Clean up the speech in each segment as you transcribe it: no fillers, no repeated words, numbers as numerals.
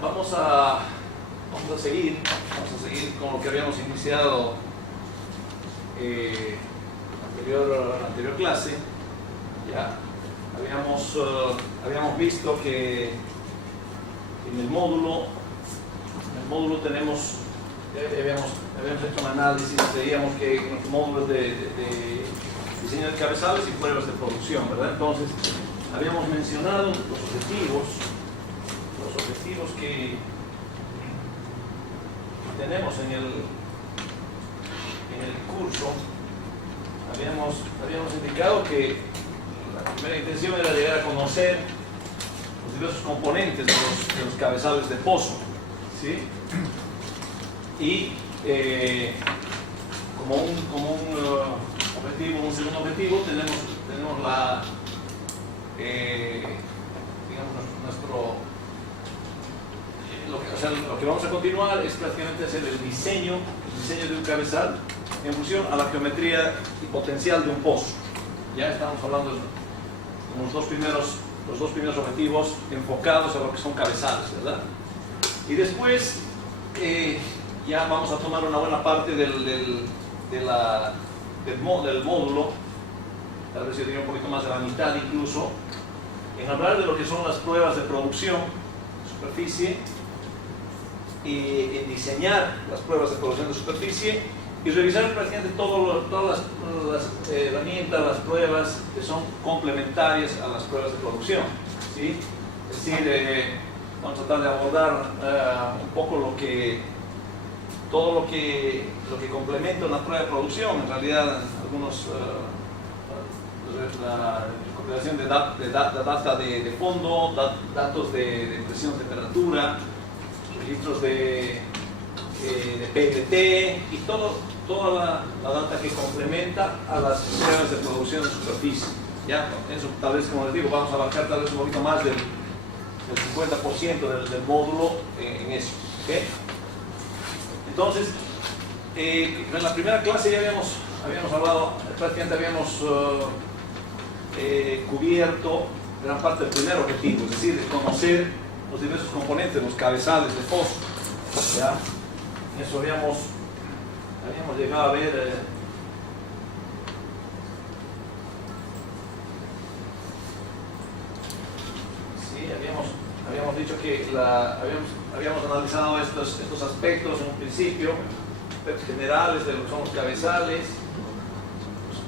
Vamos a seguir con lo que habíamos iniciado la anterior clase. Ya habíamos visto que en el módulo tenemos, habíamos hecho un análisis, veíamos que en los módulos de diseño de cabezales y pruebas de producción, ¿verdad? Entonces, habíamos mencionado los objetivos que tenemos en el curso. Habíamos indicado que la primera intención era llegar a conocer los diversos componentes de los cabezales de pozo, ¿sí? Y como un objetivo, un segundo objetivo, tenemos la lo que vamos a continuar es prácticamente hacer el diseño de un cabezal en función a la geometría y potencial de un pozo. Ya estamos hablando de los dos primeros objetivos enfocados a lo que son cabezales, ¿verdad? Y después ya vamos a tomar una buena parte del módulo, tal vez yo diría un poquito más de la mitad incluso, en hablar de lo que son las pruebas de producción de superficie, y en diseñar las pruebas de producción de superficie y revisar prácticamente todas las herramientas, las pruebas que son complementarias a las pruebas de producción, ¿sí? Es decir, vamos a tratar de abordar un poco todo lo que complementa una prueba de producción. En realidad, la recopilación de data de fondo, datos de presión, temperatura, registros de PLT y toda la data que complementa a las pruebas de producción de superficie. ¿Ya? Eso, tal vez, como les digo, vamos a abarcar tal vez un poquito más del 50% del módulo en eso. ¿Okay? Entonces, en la primera clase ya habíamos hablado, prácticamente habíamos cubierto gran parte del primer objetivo, es decir, de conocer los diversos componentes, los cabezales de pozo. ¿Ya? Eso habíamos llegado a ver. Sí, habíamos dicho que habíamos analizado estos aspectos en un principio, aspectos generales de lo que son los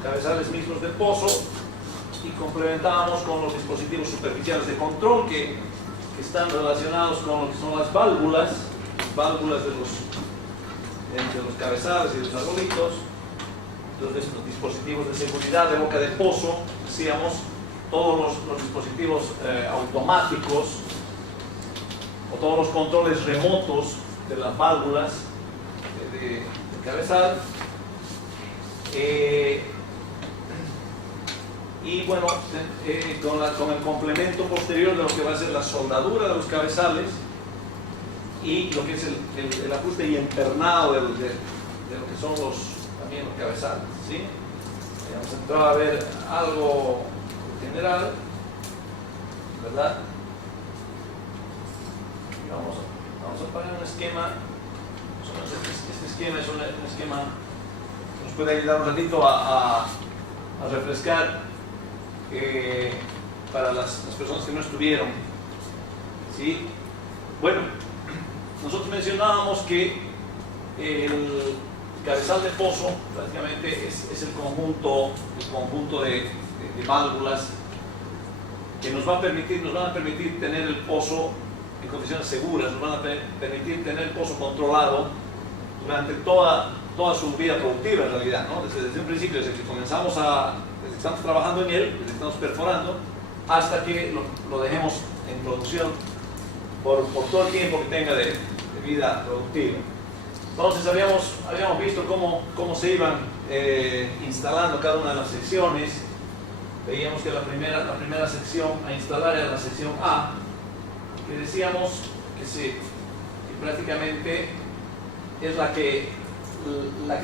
cabezales mismos del pozo, y complementábamos con los dispositivos superficiales de control que están relacionados con lo que son las válvulas de los cabezales y de los arbolitos. Entonces, los dispositivos de seguridad de boca de pozo, decíamos, todos los dispositivos automáticos o todos los controles remotos de las válvulas de cabezal. Y bueno, con el complemento posterior de lo que va a ser la soldadura de los cabezales y lo que es el ajuste y empernado de lo que son también los cabezales, ¿sí? Vamos a entrar a ver algo general, ¿verdad? Vamos a poner un esquema. Este esquema es un esquema que nos puede ayudar un ratito a refrescar para las personas que no estuvieron, ¿sí? Bueno, nosotros mencionábamos que el cabezal de pozo prácticamente es el conjunto de válvulas que nos van a permitir tener el pozo en condiciones seguras, nos van a permitir tener el pozo controlado durante toda su vida productiva, en realidad, ¿no? Desde un principio, desde que estamos trabajando en él, desde que estamos perforando, hasta que lo dejemos en producción por todo el tiempo que tenga de vida productiva. Entonces habíamos visto cómo se iban instalando cada una de las secciones. Veíamos que la primera sección a instalar era la sección A, que decíamos que prácticamente es la que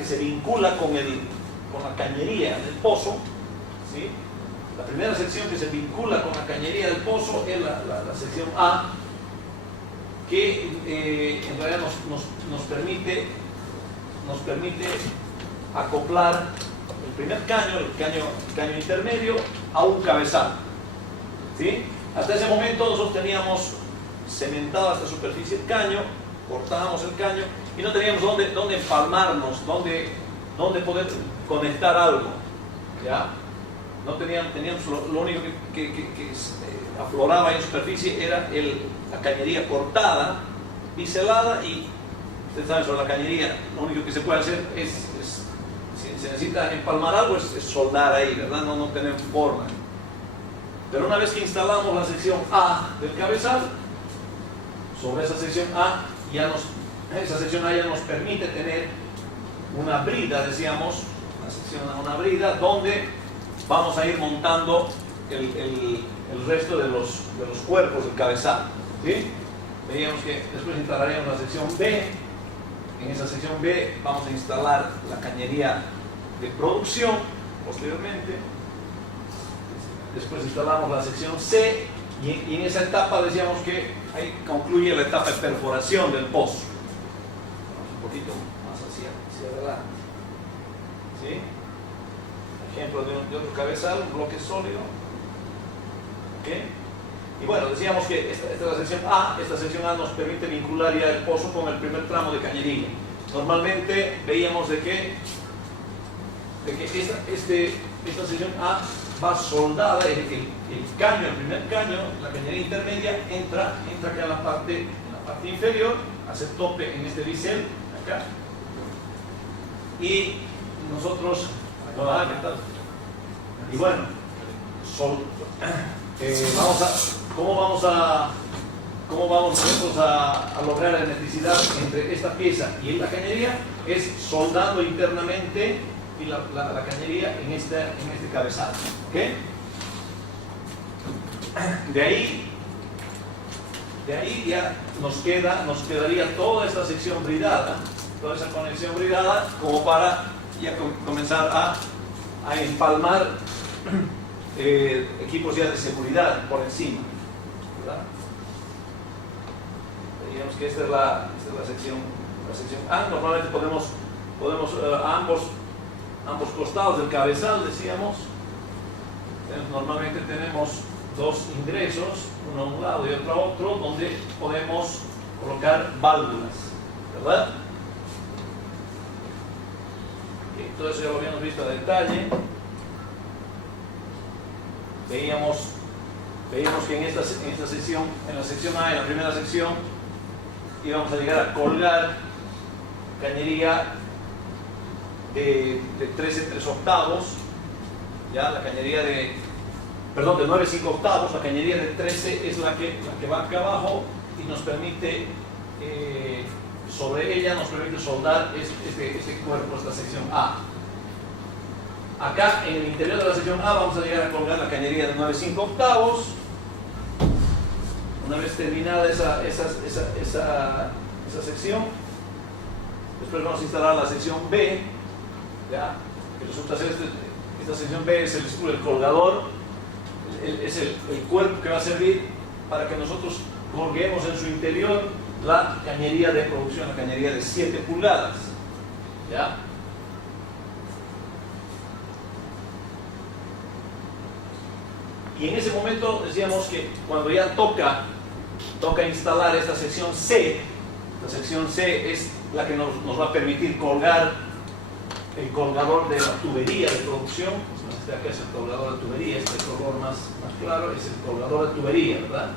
se vincula con la cañería del pozo, ¿sí? La primera sección que se vincula con la cañería del pozo es la sección A, que en realidad nos permite acoplar el primer caño, el caño intermedio, a un cabezal. ¿Sí? Hasta ese momento nosotros teníamos cementado esta superficie el caño, cortábamos el caño y no teníamos dónde empalmarnos, dónde poder conectar algo. ¿Ya? No teníamos lo único que afloraba en superficie era la cañería cortada, biselada, y ustedes saben, sobre la cañería lo único que se puede hacer es si se necesita empalmar algo es soldar ahí, ¿verdad? No tenemos forma. Pero una vez que instalamos la sección A del cabezal, sobre esa sección A esa sección A ya nos permite tener una brida, decíamos, una brida donde vamos a ir montando el resto de los cuerpos del cabezal. ¿Sí? Veíamos que después instalaríamos la sección B. En esa sección B vamos a instalar la cañería de producción posteriormente. Después instalamos la sección C y en esa etapa decíamos que ahí concluye la etapa de perforación del pozo. Vamos un poquito más hacia adelante. ¿Sí? Ejemplo de otro cabezal, un bloque sólido. ¿Okay? Y bueno, decíamos que esta es la sección A. Esta sección A nos permite vincular ya el pozo con el primer tramo de cañería. Normalmente veíamos de que esta sección A va soldada, el caño, el primer caño, la cañería intermedia, entra acá en la parte inferior, hace tope en este bisel, acá. Y nosotros, y bueno, ¿cómo vamos nosotros a lograr la electricidad entre esta pieza y la cañería? Es soldando internamente y la cañería en este cabezal. ¿Okay? De ahí ya nos quedaría toda esta sección bridada, toda esa conexión bridada, como para ya comenzar a empalmar equipos ya de seguridad por encima, ¿verdad? Digamos que esta es la sección A. Normalmente podemos ambos costados del cabezal, decíamos, normalmente tenemos dos ingresos, uno a un lado y otro a otro, donde podemos colocar válvulas, ¿verdad? Okay, todo eso ya lo habíamos visto a detalle. Veíamos que en esta sección, en la sección A, en la primera sección, íbamos a llegar a colgar cañería de 13/3/8, ya la cañería de 9/5/8, la cañería de 13 es la que va acá abajo y nos permite, sobre ella nos permite soldar este cuerpo, esta sección A. Acá en el interior de la sección A vamos a llegar a colgar la cañería de 9/5/8. Una vez terminada esa sección, después vamos a instalar la sección B, ¿ya? Que resulta ser esta sección B es el colgador, es el cuerpo que va a servir para que nosotros colguemos en su interior la cañería de producción, la cañería de 7 pulgadas, ¿ya? Y en ese momento decíamos que cuando ya toca instalar esta sección C, la sección C es la que nos va a permitir colgar el colgador de la tubería de producción. Este acá es el colgador de tubería, este color más claro es el colgador de tubería, ¿verdad?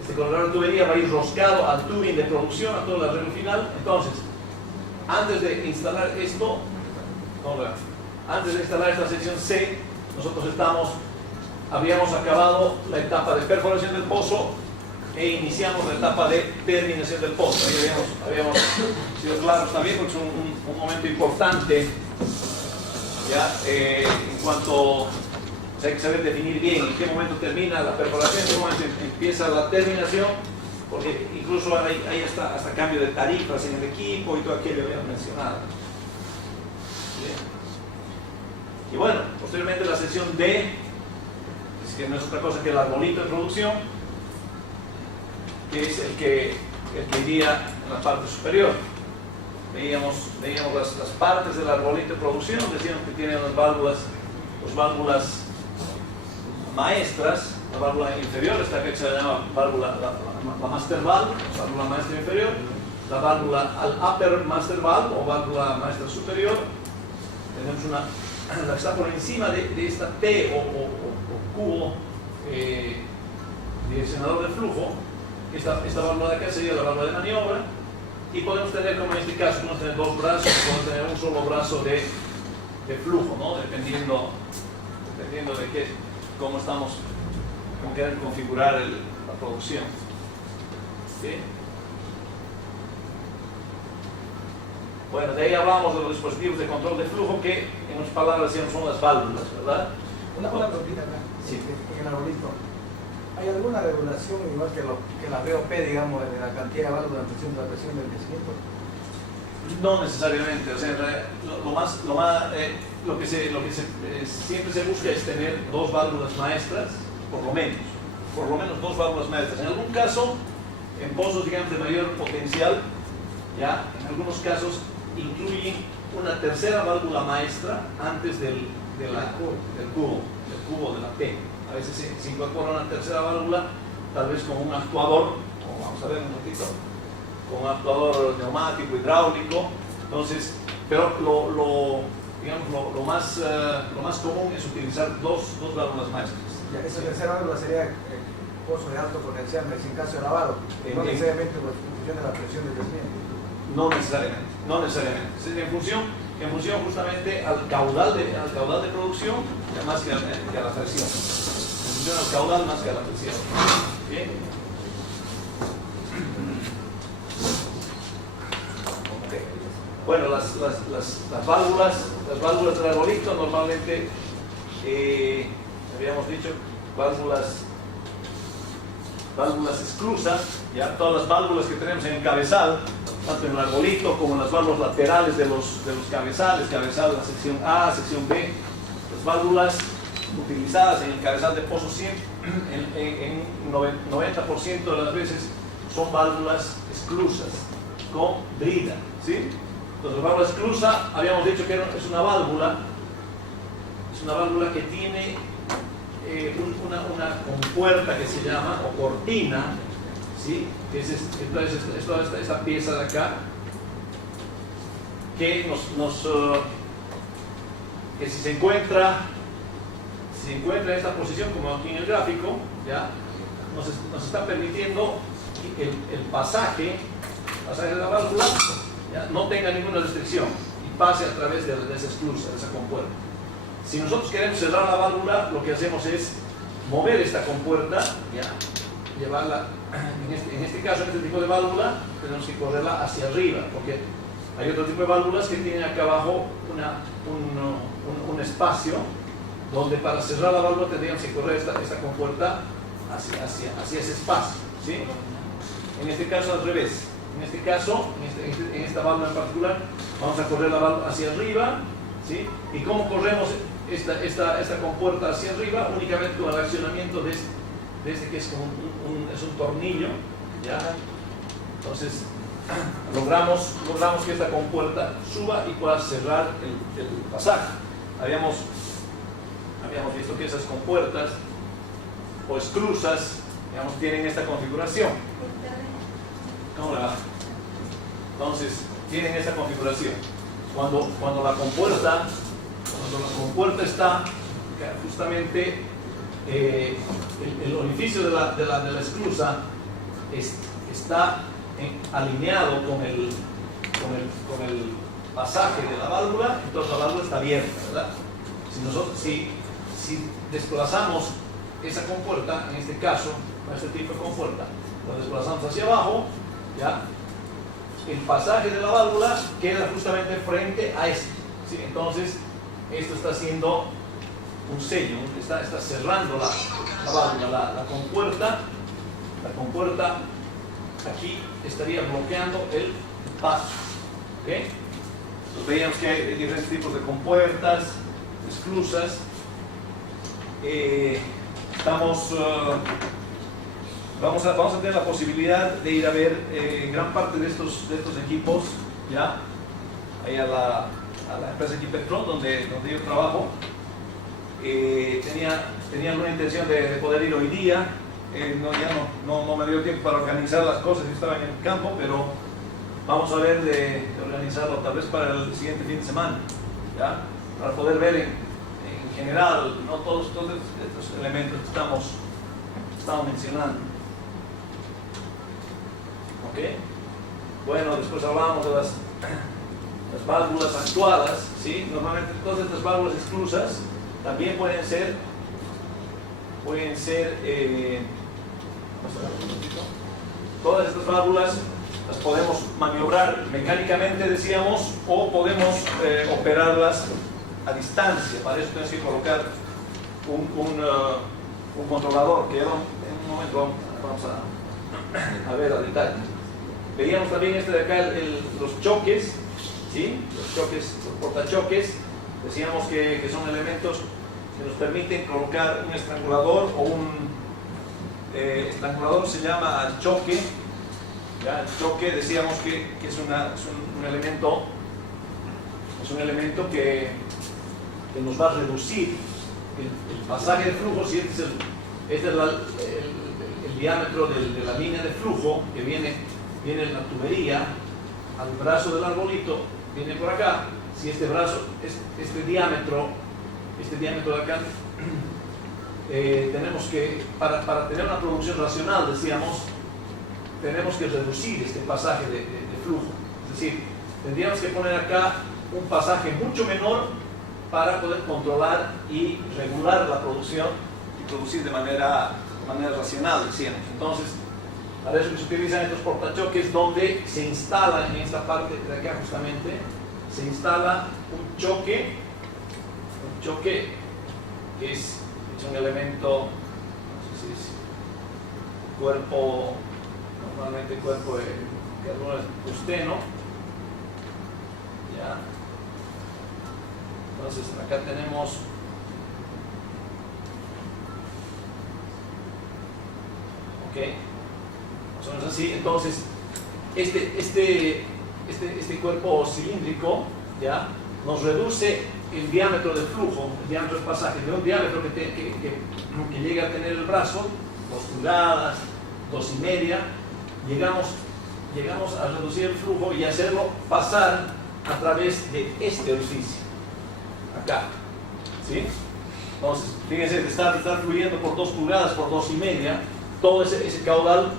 Este colgador de tubería va a ir roscado al tubing de producción, a todo el arreglo final. Entonces, antes de instalar esto, antes de instalar esta sección C, nosotros habíamos acabado la etapa de perforación del pozo e iniciamos la etapa de terminación del pozo. Ahí habíamos sido claros también, porque es un momento importante, ¿ya? En cuanto hay que saber definir bien en qué momento termina la perforación, en qué momento empieza la terminación, porque incluso hay hasta cambio de tarifas en el equipo y todo aquello que habíamos mencionado. Bien. Y bueno, posteriormente la sección D, que no es otra cosa que el arbolito de producción, que es el que iría en la parte superior. Veíamos las partes del arbolito de producción, decíamos que tienen las válvulas maestras. La válvula inferior, esta que se llama válvula, la master valve, válvula maestra inferior, la válvula upper master valve o válvula maestra superior. Tenemos la que está por encima de esta T o cubo direccionador de flujo. Esta válvula de acá sería la válvula de maniobra, y podemos tener, como en este caso, podemos tener dos brazos, podemos tener un solo brazo de flujo, ¿no? dependiendo de cómo quieren configurar la producción. ¿Sí? Bueno, de ahí hablamos de los dispositivos de control de flujo, que en otras palabras son las válvulas, ¿verdad? Una preguntita acá, sí. En el arbolito. ¿Hay alguna regulación, igual que la BOP, digamos, de la cantidad de válvulas de la presión del crecimiento? No necesariamente, o sea, lo que siempre se busca es tener dos válvulas maestras, por lo menos dos válvulas maestras. En algún caso, en pozos, digamos, de mayor potencial, ya, en algunos casos incluyen una tercera válvula maestra antes del cubo de la P. A veces se incorpora una tercera válvula, tal vez con un actuador, como vamos a ver un ratito, con un actuador neumático, hidráulico. Entonces, pero lo más común es utilizar dos válvulas maestras. Ya, esa tercera válvula sería pozo de alto potencial, en caso de lavado, no necesariamente en función de la presión del crecimiento. No necesariamente. En función justamente al caudal de producción, más que a la presión. En función al caudal más que a la presión. ¿Bien? Okay. Bueno, las válvulas del arbolito normalmente, habíamos dicho, válvulas esclusas, ya todas las válvulas que tenemos en el cabezal, tanto en el arbolito como en las válvulas laterales de los cabezales, la sección A, sección B, las válvulas utilizadas en el cabezal de pozo 100, en 90% de las veces son válvulas esclusas con brida, ¿sí? Entonces, la válvula esclusa, habíamos dicho que es una válvula que tiene una compuerta que se llama, o cortina, ¿sí? Entonces, esta pieza de acá, que que si se encuentra en esta posición, como aquí en el gráfico, ¿ya? Nos está permitiendo que el pasaje de la válvula, ¿ya?, no tenga ninguna restricción y pase a través de esa esclusa, de esa compuerta. Si nosotros queremos cerrar la válvula, lo que hacemos es mover esta compuerta, ¿ya?, llevarla, en este caso, en este tipo de válvula, tenemos que correrla hacia arriba, porque hay otro tipo de válvulas que tienen acá abajo un espacio donde para cerrar la válvula tendríamos que correr esta compuerta hacia ese espacio, ¿sí? En este caso al revés. En este caso, en esta válvula en particular, vamos a correr la válvula hacia arriba, ¿sí? ¿Y cómo corremos esta compuerta hacia arriba? Únicamente con el accionamiento de este que es como es un tornillo, ¿ya? Entonces logramos que esta compuerta suba y pueda cerrar el pasaje. Habíamos visto que esas compuertas o esclusas, digamos, tienen esta configuración. ¿Cómo le va? Entonces, tienen esta configuración. Cuando la compuerta está justamente, el orificio de la esclusa está alineado con el pasaje de la válvula, entonces la válvula está abierta, ¿verdad? Si desplazamos esa compuerta, en este caso, con este tipo de compuerta, lo desplazamos hacia abajo, ¿ya?, el pasaje de la válvula queda justamente frente a esto, ¿sí? Entonces, esto está haciendo un sello, está cerrando la válvula, la compuerta aquí estaría bloqueando el paso, ¿ok? Entonces veíamos que hay diferentes tipos de compuertas, esclusas. Vamos a tener la posibilidad de ir a ver gran parte de estos equipos, ya, ahí a la empresa Equipetron, donde yo trabajo. Tenía una intención de poder ir hoy día. No me dio tiempo para organizar las cosas, yo estaba en el campo, pero vamos a ver de organizarlo tal vez para el siguiente fin de semana, ¿ya? Para poder ver en general, no todos estos elementos que estamos mencionando. ¿Ok? Bueno, después hablamos de las válvulas actuadas, ¿sí? Normalmente todas estas válvulas exclusas también pueden ser todas estas válvulas las podemos maniobrar mecánicamente, decíamos, o podemos operarlas a distancia. Para eso tienes que colocar un controlador, que en un momento vamos a ver a detalle. Veíamos también de acá los choques, ¿sí? Los portachoques. Decíamos que son elementos que nos permiten colocar un estrangulador o un estrangulador se llama choque. ¿Ya? El choque decíamos que es un elemento que nos va a reducir el pasaje de flujo. Si este es el diámetro de la línea de flujo que viene en la tubería al brazo del arbolito, viene por acá. Si este diámetro de acá, tenemos que, para tener una producción racional, decíamos, tenemos que reducir este pasaje de flujo. Es decir, tendríamos que poner acá un pasaje mucho menor para poder controlar y regular la producción y producir de manera racional, decíamos. Entonces, para eso se utilizan estos portachoques, donde se instala en esta parte de acá justamente, se instala un choque que es un elemento, no sé si es cuerpo, normalmente cuerpo de tungsteno, ¿ya? Entonces acá tenemos más o menos así. Entonces este cuerpo cilíndrico, ¿ya?, nos reduce el diámetro del flujo, el diámetro del pasaje, de un diámetro que llega a tener el brazo, 2 pulgadas, 2,5, llegamos a reducir el flujo y hacerlo pasar a través de este orificio, acá, ¿sí? Entonces, fíjense, de estar fluyendo por 2 pulgadas, por 2,5, todo ese caudal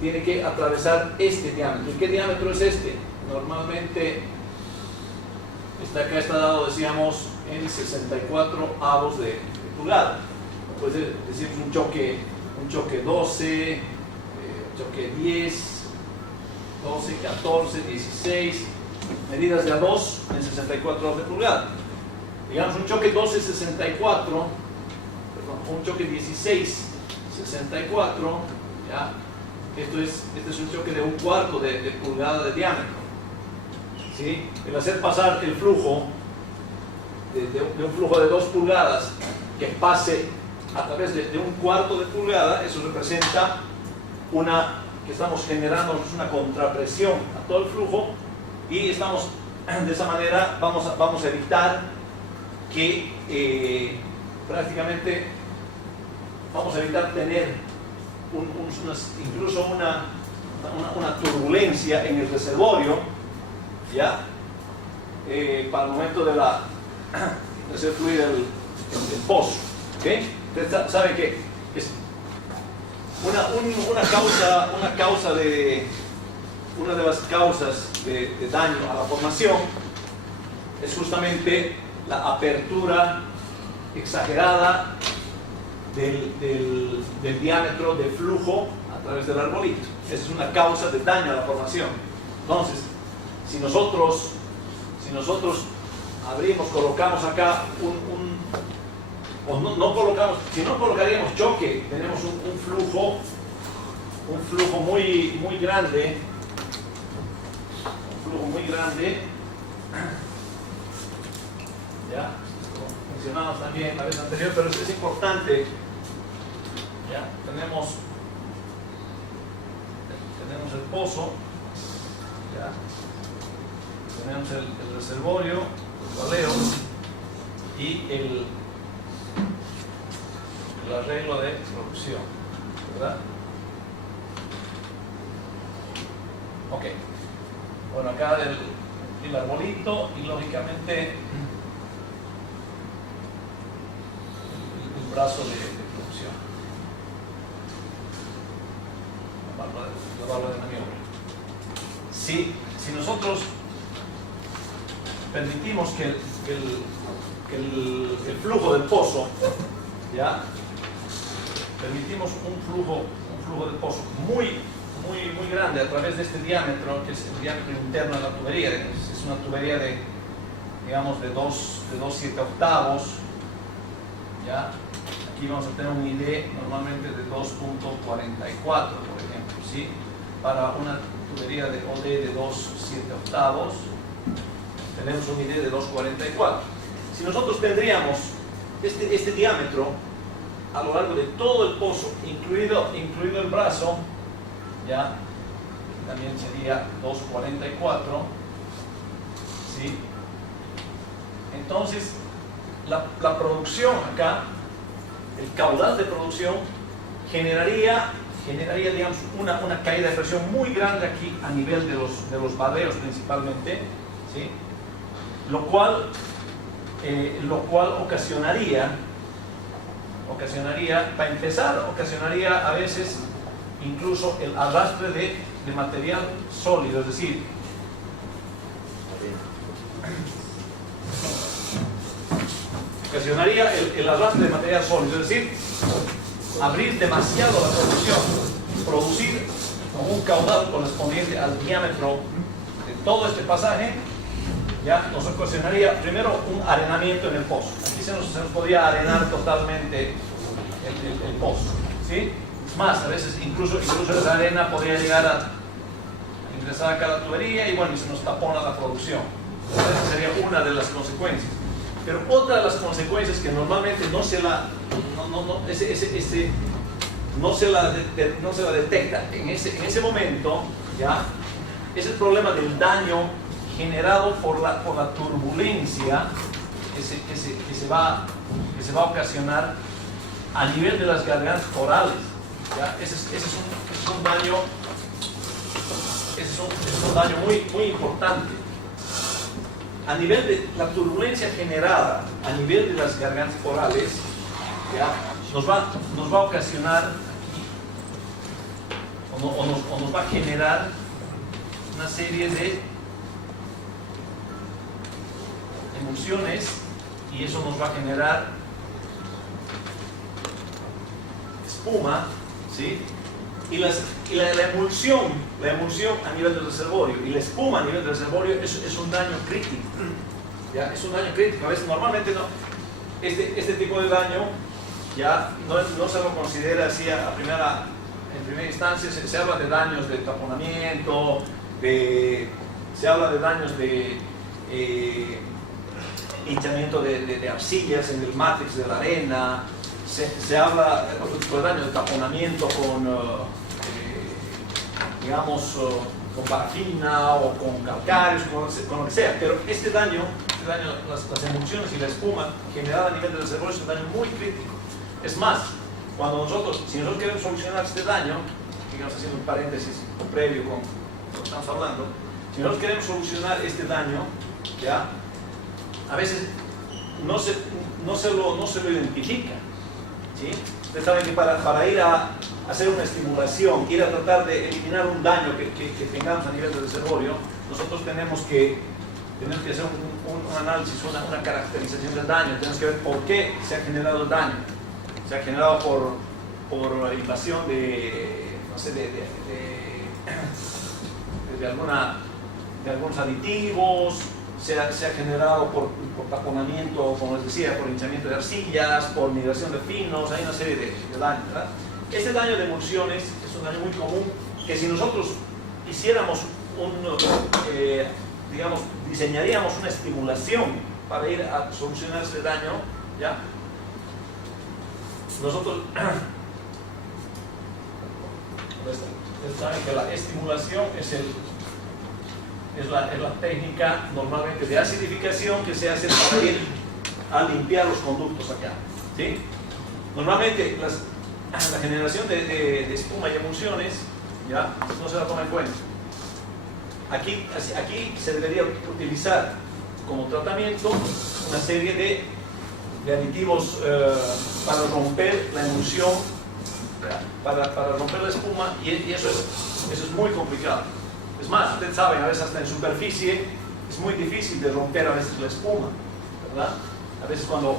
tiene que atravesar este diámetro. ¿Y qué diámetro es este? Normalmente acá está dado, decíamos, en 64 avos de pulgada. Pues decimos un choque 12, choque 10, 12, 14, 16, medidas de A2 en 64 avos de pulgada. Digamos un choque 12, 64, perdón, un choque 16, 64, ¿ya? Este es un choque de 1/4 de pulgada de diámetro. ¿Sí? El hacer pasar el flujo de un flujo de 2 pulgadas que pase a través de 1/4 de pulgada, eso representa que estamos generando una contrapresión a todo el flujo, y estamos, de esa manera vamos a evitar que prácticamente vamos a evitar tener incluso una turbulencia en el reservorio, ¿ya? Para el momento de hacer fluir el pozo. ¿Okay? Ustedes saben que es una de las causas de daño a la formación es justamente la apertura exagerada del diámetro de flujo a través del arbolito. Esa es una causa de daño a la formación. Entonces, si nosotros abrimos, colocamos acá si no colocaríamos choque, tenemos un flujo muy grande, ¿ya? mencionamos también la vez anterior, pero es importante. ¿Ya? Tenemos el pozo, ¿ya? Tenemos el reservorio, el baleo y el arreglo de producción, ¿verdad? Ok. Bueno, acá el arbolito y lógicamente el brazo de producción, la barra de maniobra. Si nosotros permitimos que el flujo del pozo, ¿ya? Permitimos un flujo del pozo muy grande a través de este diámetro, que es el diámetro interno de la tubería. Es una tubería de, digamos, de 2/7/8, ¿ya? Aquí vamos a tener un ID normalmente de 2.44, por ejemplo, ¿sí? Para una tubería de OD de 2/7/8 tenemos un ID de 2.44. Si nosotros tendríamos este diámetro a lo largo de todo el pozo, incluido el brazo, ya también sería 2.44, ¿sí? Entonces la producción acá, el caudal de producción generaría digamos una caída de presión muy grande aquí a nivel de los baleos principalmente, ¿sí? Lo cual ocasionaría, para empezar, ocasionaría a veces incluso el arrastre de material sólido, es decir, ocasionaría el arrastre de material sólido, es decir, abrir demasiado la producir con un caudal correspondiente al diámetro de todo este pasaje, ya nos ocasionaría primero un arenamiento en el pozo. Aquí se nos podría arenar totalmente el pozo, ¿sí? Más, a veces incluso esa arena podría llegar a ingresar acá a la tubería y bueno, y se nos tapona la producción. Esa sería una de las consecuencias. Pero otra de las consecuencias que normalmente no se la detecta en ese momento, ¿ya? Es el problema del daño generado por la turbulencia que se va a ocasionar a nivel de las gargantas corales, ¿ya? Ese es un daño muy importante. A nivel de la turbulencia generada a nivel de las gargantas corales, ¿ya? nos va a ocasionar o nos va a generar una serie de emulsiones y eso nos va a generar espuma, ¿sí? Y la emulsión a nivel del reservorio y la espuma a nivel del reservorio es un daño crítico, ¿ya? Es un daño crítico. A veces normalmente no, este tipo de daño ya no se lo considera así en primera instancia. Se habla de daños de taponamiento, se habla de daños de hinchamiento de arcillas en el mátrix de la arena, se habla de otro tipo de daño de taponamiento con parafina o con calcáreos, con lo que sea. Pero este daño, las emulsiones y la espuma generada a nivel del reservorio es un daño muy crítico. Es más, si nosotros queremos solucionar este daño, digamos haciendo un paréntesis previo con lo que estamos hablando, si nosotros queremos solucionar este daño, ¿ya? A veces no se lo identifica, ¿sí? Ustedes saben que para ir a hacer una estimulación, ir a tratar de eliminar un daño que tengamos a nivel del reservorio, nosotros tenemos que hacer un análisis, una caracterización del daño. Tenemos que ver por qué se ha generado el daño. Se ha generado por invasión de algunos aditivos, se ha generado por taponamiento, como les decía, por hinchamiento de arcillas, por migración de finos. Hay una serie de daños, ¿verdad? Este daño de emulsiones es un daño muy común que si nosotros hiciéramos diseñaríamos una estimulación para ir a solucionar este daño, ¿Ya? Nosotros ustedes saben que la estimulación es la técnica normalmente de acidificación que se hace para ir a limpiar los conductos acá, ¿sí? Normalmente la generación de espuma y emulsiones, ¿ya?, no se la toma en cuenta. Aquí se debería utilizar como tratamiento una serie de aditivos para romper la emulsión, para romper la espuma, y eso es muy complicado. Es más, ustedes saben, a veces hasta en superficie es muy difícil de romper a veces la espuma, ¿verdad? A veces cuando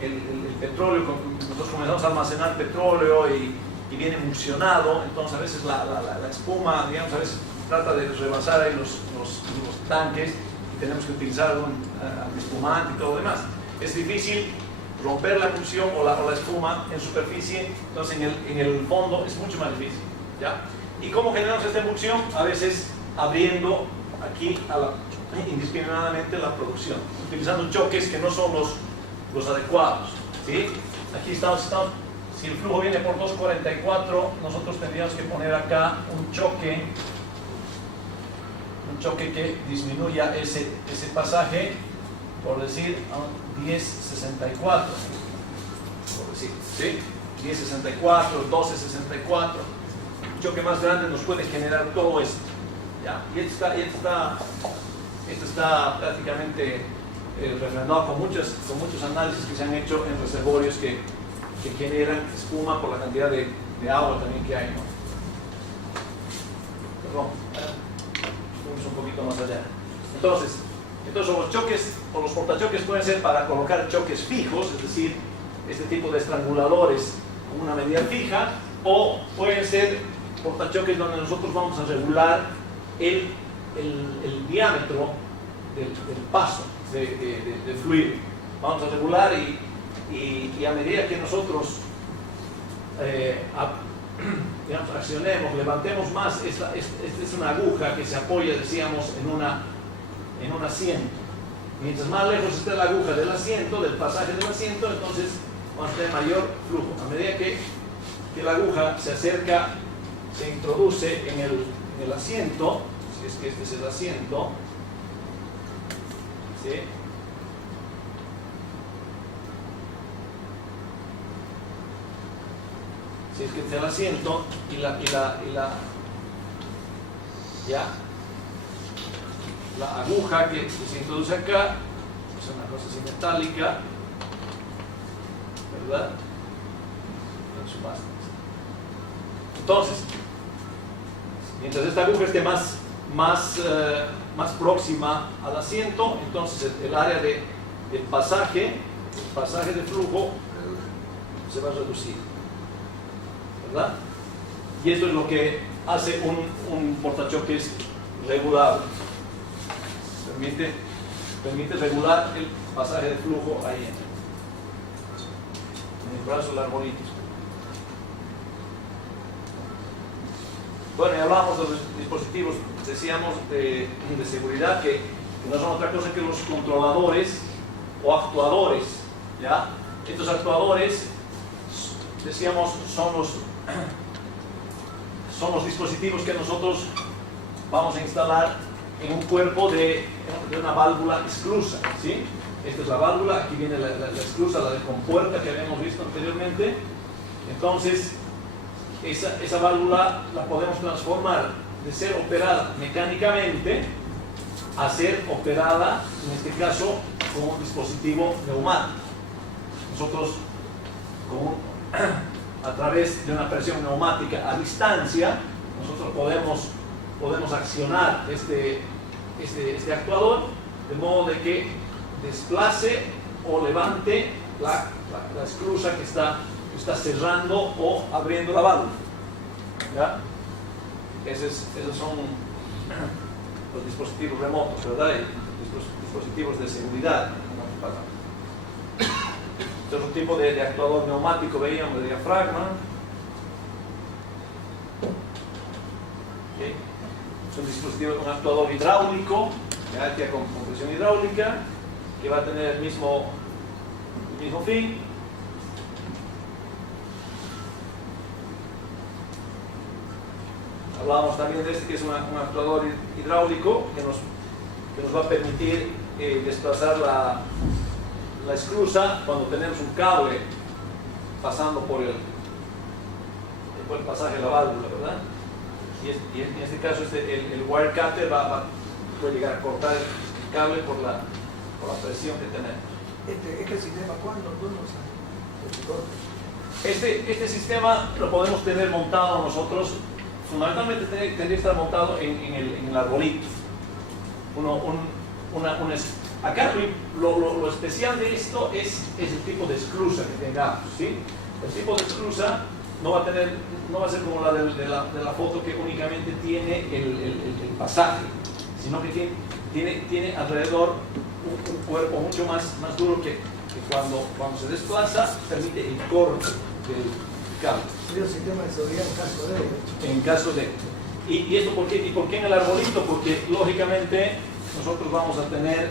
el petróleo, nosotros comenzamos a almacenar petróleo y viene emulsionado, entonces a veces la espuma, digamos, a veces trata de rebasar ahí los tanques y tenemos que utilizar algún espumante y todo lo demás. Es difícil romper la emulsión o la espuma en superficie, entonces en el fondo es mucho más difícil, ¿ya? ¿Y cómo generamos esta emulsión? A veces abriendo aquí indiscriminadamente la producción, utilizando choques que no son los adecuados, ¿sí? Aquí estamos, si el flujo viene por 244, nosotros tendríamos que poner acá un choque que disminuya ese pasaje, por decir, a 1064, por decir, ¿sí? 1064, 1264, un choque más grande nos puede generar todo esto, ¿ya? Y esto está prácticamente refrendado con muchos análisis que se han hecho en reservorios que generan espuma por la cantidad de agua también que hay, ¿no? Perdón, vamos un poquito más allá. Entonces los choques o los portachoques pueden ser para colocar choques fijos, es decir, este tipo de estranguladores con una medida fija, o pueden ser portachoques donde nosotros vamos a regular el diámetro del paso del fluido. Vamos a regular y a medida que nosotros digamos, accionemos, levantemos más, esta es una aguja que se apoya, decíamos, en un asiento. Mientras más lejos esté la aguja del asiento, del pasaje del asiento, entonces vamos a tener mayor flujo. A medida que la aguja se acerca, se introduce en el asiento, si es que este es el asiento, ¿sí? Si es que este es el asiento y la aguja que se introduce acá es una cosa así metálica, ¿verdad? Entonces, mientras esta aguja esté más próxima al asiento, entonces el área del pasaje de flujo se va a reducir, ¿verdad? Y esto es lo que hace un portachoques regulable. Permite regular el pasaje de flujo ahí en el brazo del arbolito. Bueno, y hablamos de los dispositivos, decíamos, de seguridad, que no son otra cosa que los controladores o actuadores, ¿ya? Estos actuadores, decíamos, son los dispositivos que nosotros vamos a instalar en un cuerpo de una válvula esclusa, ¿sí? Esta es la válvula, aquí viene la esclusa, la de compuerta que habíamos visto anteriormente. Entonces, esa válvula la podemos transformar de ser operada mecánicamente a ser operada, en este caso, con un dispositivo neumático. Nosotros, a través de una presión neumática a distancia, nosotros podemos accionar este actuador de modo de que desplace o levante la esclusa que está cerrando o abriendo la válvula, ¿ya? Esos son los dispositivos remotos, ¿verdad? Y dispositivos de seguridad. Este es un tipo de actuador neumático, veíamos, de diafragma. ¿Okay? Es un dispositivo con actuador hidráulico, ¿ya? Con presión hidráulica. que va a tener el mismo fin. Hablábamos también de este, que es un actuador hidráulico que nos va a permitir desplazar la esclusa cuando tenemos un cable pasando por el pasaje de la válvula, ¿verdad? Y en este caso el wire cutter puede llegar a cortar el cable por la presión que tenemos. ¿Este sistema cuándo se corta? Este sistema lo podemos tener montado nosotros, fundamentalmente tendría que estar montado en el arbolito. Acá lo especial de esto es el tipo de esclusa que tengamos, ¿sí? El tipo de esclusa no va a ser como la de la foto, que únicamente tiene el pasaje, sino que tiene alrededor un cuerpo mucho más duro que cuando se desplaza permite el corte del cable. Sería un sistema de seguridad en caso de. ¿Y esto por qué? ¿Y por qué en el arbolito? Porque lógicamente nosotros vamos a tener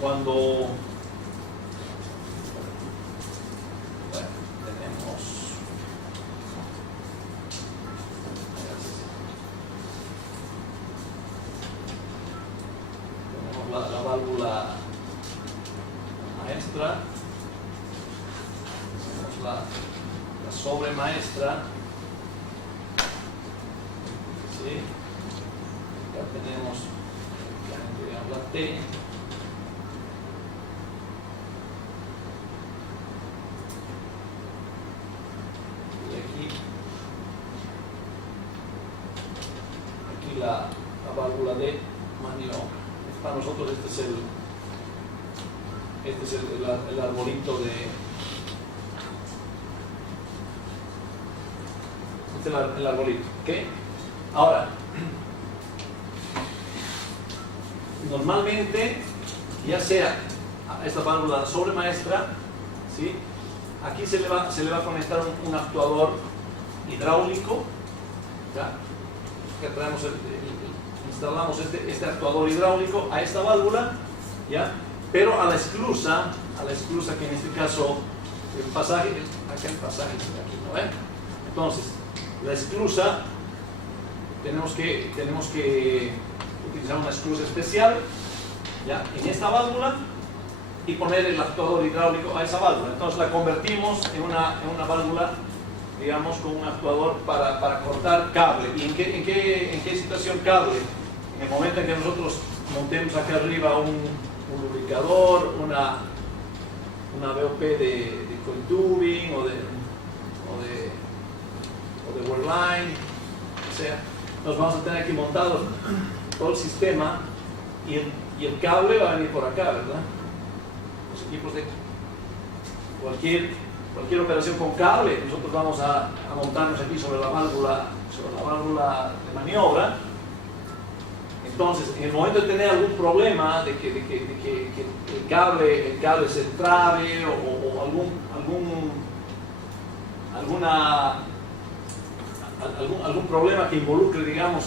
cuando tenemos la válvula maestra, tenemos la sobremaestra, ¿sí? Ya tenemos la T. La válvula de maniobra. Para nosotros este es el arbolito de el arbolito, ¿ok? Ahora, normalmente, ya sea esta válvula sobremaestra, ¿sí? Aquí se le va a conectar un actuador hidráulico, ¿ya? Que traemos instalamos este actuador hidráulico a esta válvula, ¿ya? Pero a la esclusa que en este caso el pasaje, acá el pasaje está aquí, ¿no ven? Entonces, la esclusa tenemos que utilizar una esclusa especial, ¿ya? En esta válvula y poner el actuador hidráulico a esa válvula. Entonces la convertimos en una válvula, digamos, con un actuador para cortar cable. ¿Y en qué situación cable? En el momento en que nosotros montemos acá arriba un lubricador, una BOP de coil tubing o de wearline, o sea, nos vamos a tener aquí montado todo el sistema y el cable va a venir por acá, ¿verdad? Los equipos de cualquier operación con cable, nosotros vamos a montarnos aquí sobre la válvula de maniobra. Entonces, en el momento de tener algún problema de que el cable se trabe o algún problema que involucre, digamos,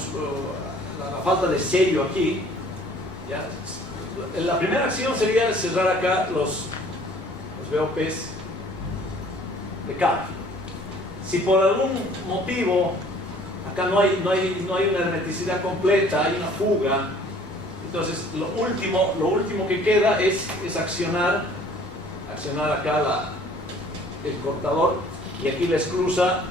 la falta de sello aquí, ¿ya? La primera acción sería cerrar acá los BOPs de cable. Si por algún motivo acá no hay una hermeticidad completa, hay una fuga, entonces lo último que queda es accionar acá el cortador, y aquí la esclusa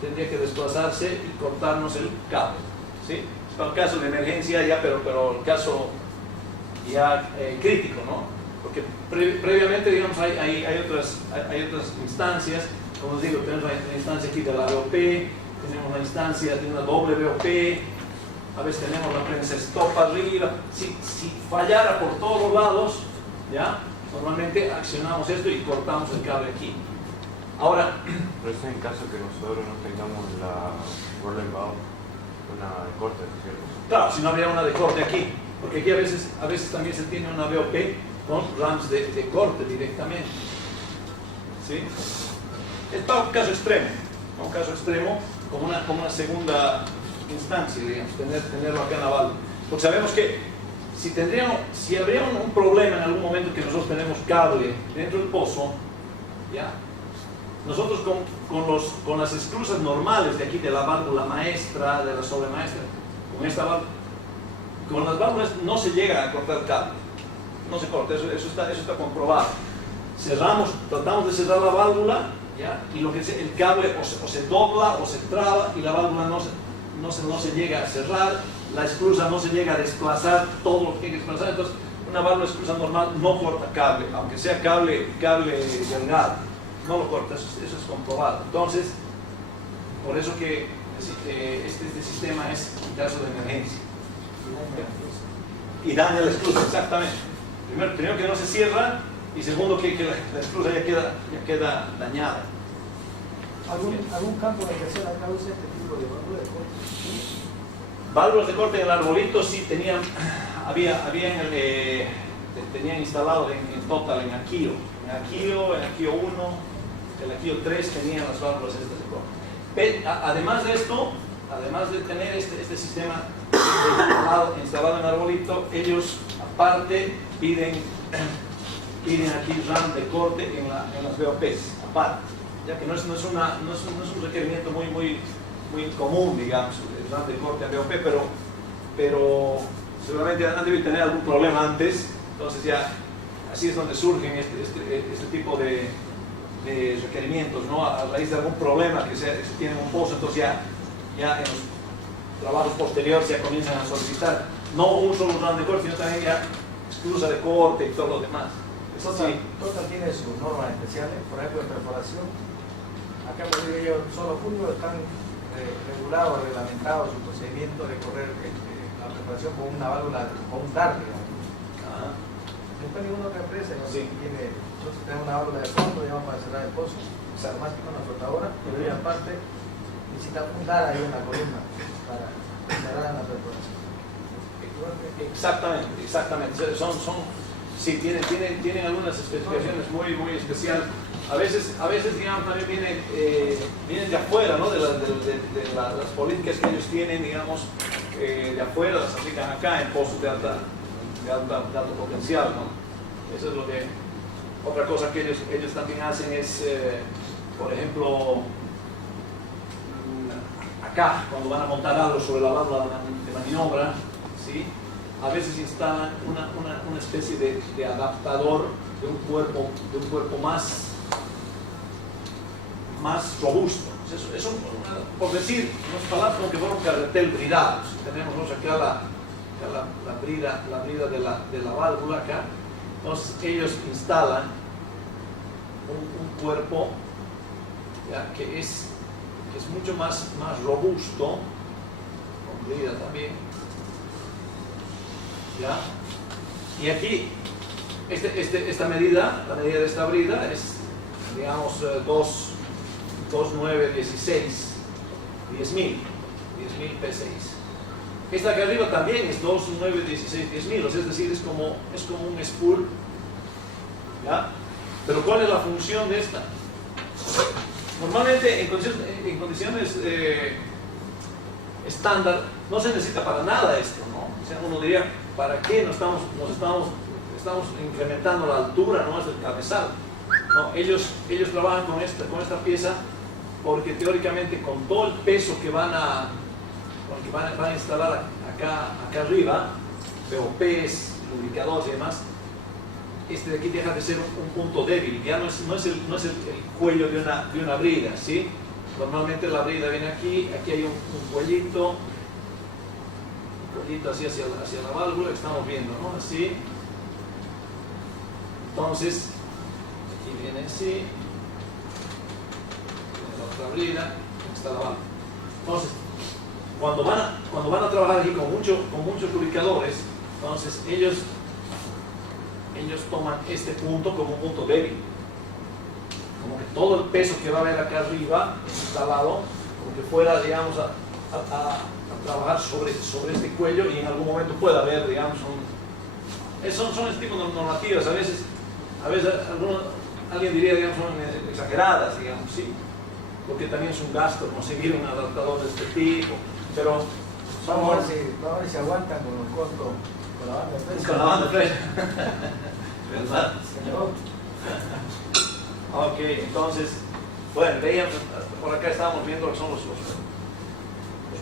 tendría que desplazarse y cortarnos el cable, ¿sí? Para el caso de emergencia ya, pero el caso ya crítico, ¿no? Porque previamente, digamos, hay otras instancias, como os digo, tenemos la instancia aquí de la BOP, tenemos la instancia de una doble BOP, a veces tenemos la prensa stop arriba. Si fallara por todos lados, ¿ya? Normalmente accionamos esto y cortamos el cable aquí. Ahora, pero eso en caso que nosotros no tengamos la rolling valve, una de corte, ¿cierto? Claro, si no habría una de corte aquí, porque aquí a veces también se tiene una BOP con rams de corte directamente, ¿sí? Es para un caso extremo, ¿no? Un caso extremo como una segunda instancia, digamos, tenerlo acá en la válvula. Porque sabemos que si habría un problema en algún momento que nosotros tenemos cable dentro del pozo, ¿ya? Nosotros con las esclusas normales de aquí, de la válvula maestra, de la sobremaestra, con esta válvula, con las válvulas no se llega a cortar cable, no se corta, eso está comprobado. Tratamos de cerrar la válvula, ¿ya? Y el cable o se dobla o se traba y la válvula no se llega a cerrar, la esclusa no se llega a desplazar todo lo que tiene que desplazar. Entonces una válvula de esclusa normal no corta cable, aunque sea cable delgado, no lo corta, eso es comprobado. Entonces, por eso que este sistema es en caso de emergencia. Y daña la esclusa, exactamente. Primero que no se cierra, y segundo que la esclusa ya queda dañada. ¿Algún campo en el que se usa este tipo de válvula de corte? Válvulas de corte en el arbolito sí tenían instalado en Total, en Akio 1, el Akio 3 tenían las válvulas estas de corte. Además de esto, además de tener este sistema instalado en el arbolito, ellos aparte piden aquí RAM de corte en las BOPs, aparte, ya que no es un requerimiento muy común, digamos, el RAM de corte en BOP, pero seguramente han debido tener algún problema antes, entonces ya así es donde surgen este tipo de requerimientos, ¿no? A raíz de algún problema que se tiene en un pozo, entonces ya en los trabajos posteriores ya comienzan a solicitar no un solo RAM de corte, sino también ya esclusa de corte y todo lo demás. Total tiene sus normas especiales, por ejemplo en perforación. Acá en Bolivia ellos solo únicos están regulados, reglamentados su procedimiento de correr la perforación con una válvula, con un TAR, digamos. Después ninguna otra empresa tiene, nosotros tenemos una válvula de fondo, digamos, para cerrar el pozo, automático, una flotadora, pero ellos aparte necesitan un TAR ahí en la columna para cerrar la perforación. Exactamente. Sí, tienen algunas especificaciones muy especiales. A veces digamos, también vienen de afuera, ¿no? De las políticas que ellos tienen, digamos, de afuera, las aplican acá en pozos de alto potencial, ¿no? Eso es lo que... Otra cosa que ellos también hacen es, por ejemplo, acá, cuando van a montar algo sobre la válvula de maniobra, ¿sí? A veces instalan una especie de adaptador de un cuerpo más robusto. Por decir unas palabras, como que fuera un carretel bridado. Tenemos acá la brida de la válvula acá. Entonces ellos instalan un cuerpo, ¿ya? que es mucho más robusto, con brida también. ¿Ya? Y aquí, esta medida, la medida de esta brida es, digamos, 2,916, 10.000 P6. Esta que arriba también es 2,916, 10.000, o sea, es decir, es como un spool, ¿ya? Pero ¿cuál es la función de esta? Normalmente en condiciones estándar no se necesita para nada esto, ¿no? O sea, uno diría, ¿para qué estamos incrementando la altura, ¿no? Es el cabezal. No, ellos trabajan con esta pieza porque teóricamente con todo el peso que van a instalar acá arriba, POPs, lubricadores y demás, este de aquí deja de ser un punto débil, ya no es el cuello de una brida, ¿sí? Normalmente la brida viene aquí hay un cuellito así hacia la válvula que estamos viendo, ¿no? Así. Entonces, aquí viene así, la otra brida, aquí está la válvula. Entonces, cuando van a trabajar aquí con muchos lubricadores, entonces ellos toman este punto como un punto débil. Como que todo el peso que va a haber acá arriba instalado, como que fuera, digamos, a trabajar sobre este cuello, y en algún momento puede haber, digamos, son este tipo de normativas. A veces alguien diría, digamos, son exageradas, digamos, sí, porque también es un gasto conseguir un adaptador de este tipo, pero Vamos a ver si aguantan con los costos con la banda de presión. con la banda de presión. ¿Verdad? Señor. Ok, entonces, bueno, veíamos, por acá estábamos viendo lo que son los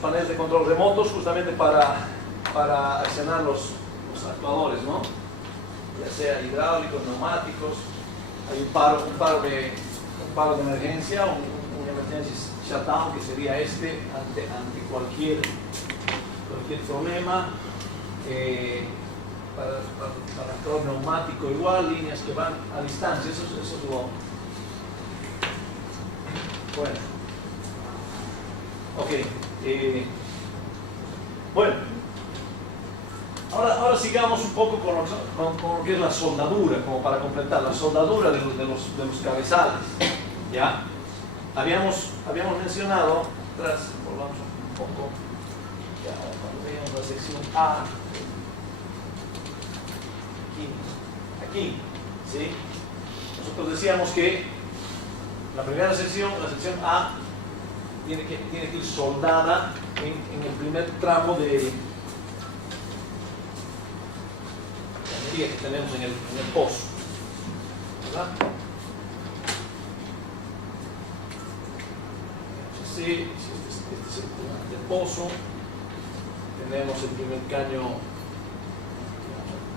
paneles de control remotos, justamente para accionar los actuadores, ¿no? Ya sea hidráulicos, neumáticos. Hay un paro de emergencia, un emergency shutdown, que sería ante cualquier problema. Para actuar neumático igual, líneas que van a distancia, eso es lo bueno. Ok, bueno, ahora sigamos un poco con lo que es la soldadura, como para completar la soldadura de los cabezales. ¿Ya? Habíamos mencionado, volvamos un poco, ya, cuando veíamos la sección A, aquí, ¿sí? Nosotros decíamos que la primera sección, la sección A, tiene que ir soldada en el primer tramo de cañería que tenemos en el pozo, ¿verdad? Este es el pozo, tenemos el primer caño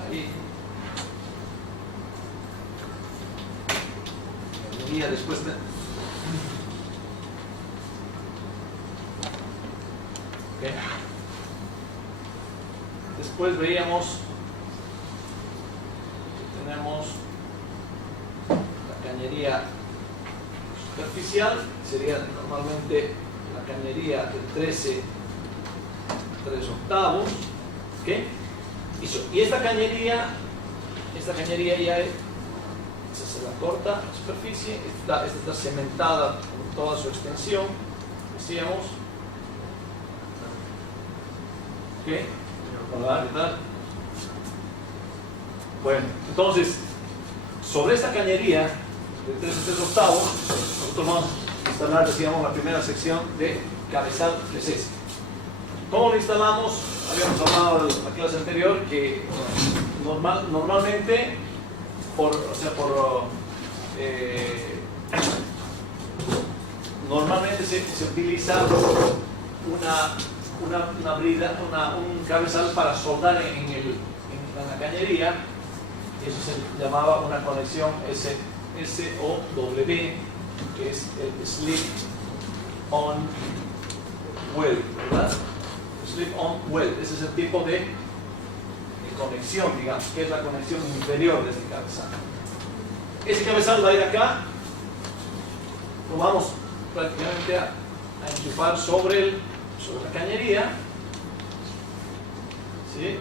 ahí, y después okay. Después veíamos que tenemos la cañería superficial, sería normalmente la cañería de 13 3/8, ¿okay? Y esta cañería ya esa se la corta superficie, esta está cementada en toda su extensión, decíamos. ¿Okay? ¿Verdad? Bueno, entonces, sobre esta cañería de 13 3/8, nosotros vamos a instalar, decíamos, la primera sección de cabezal de cese. ¿Cómo lo instalamos? Habíamos hablado en la clase anterior que normalmente normalmente se utiliza una brida, un cabezal para soldar en la cañería, y eso se llamaba una conexión SOW, que es el slip on weld, ¿verdad? Slip on weld, ese es el tipo de conexión, digamos, que es la conexión inferior de este cabezal. Ese cabezal va a ir acá, lo vamos prácticamente a enchufar sobre la cañería, ¿sí?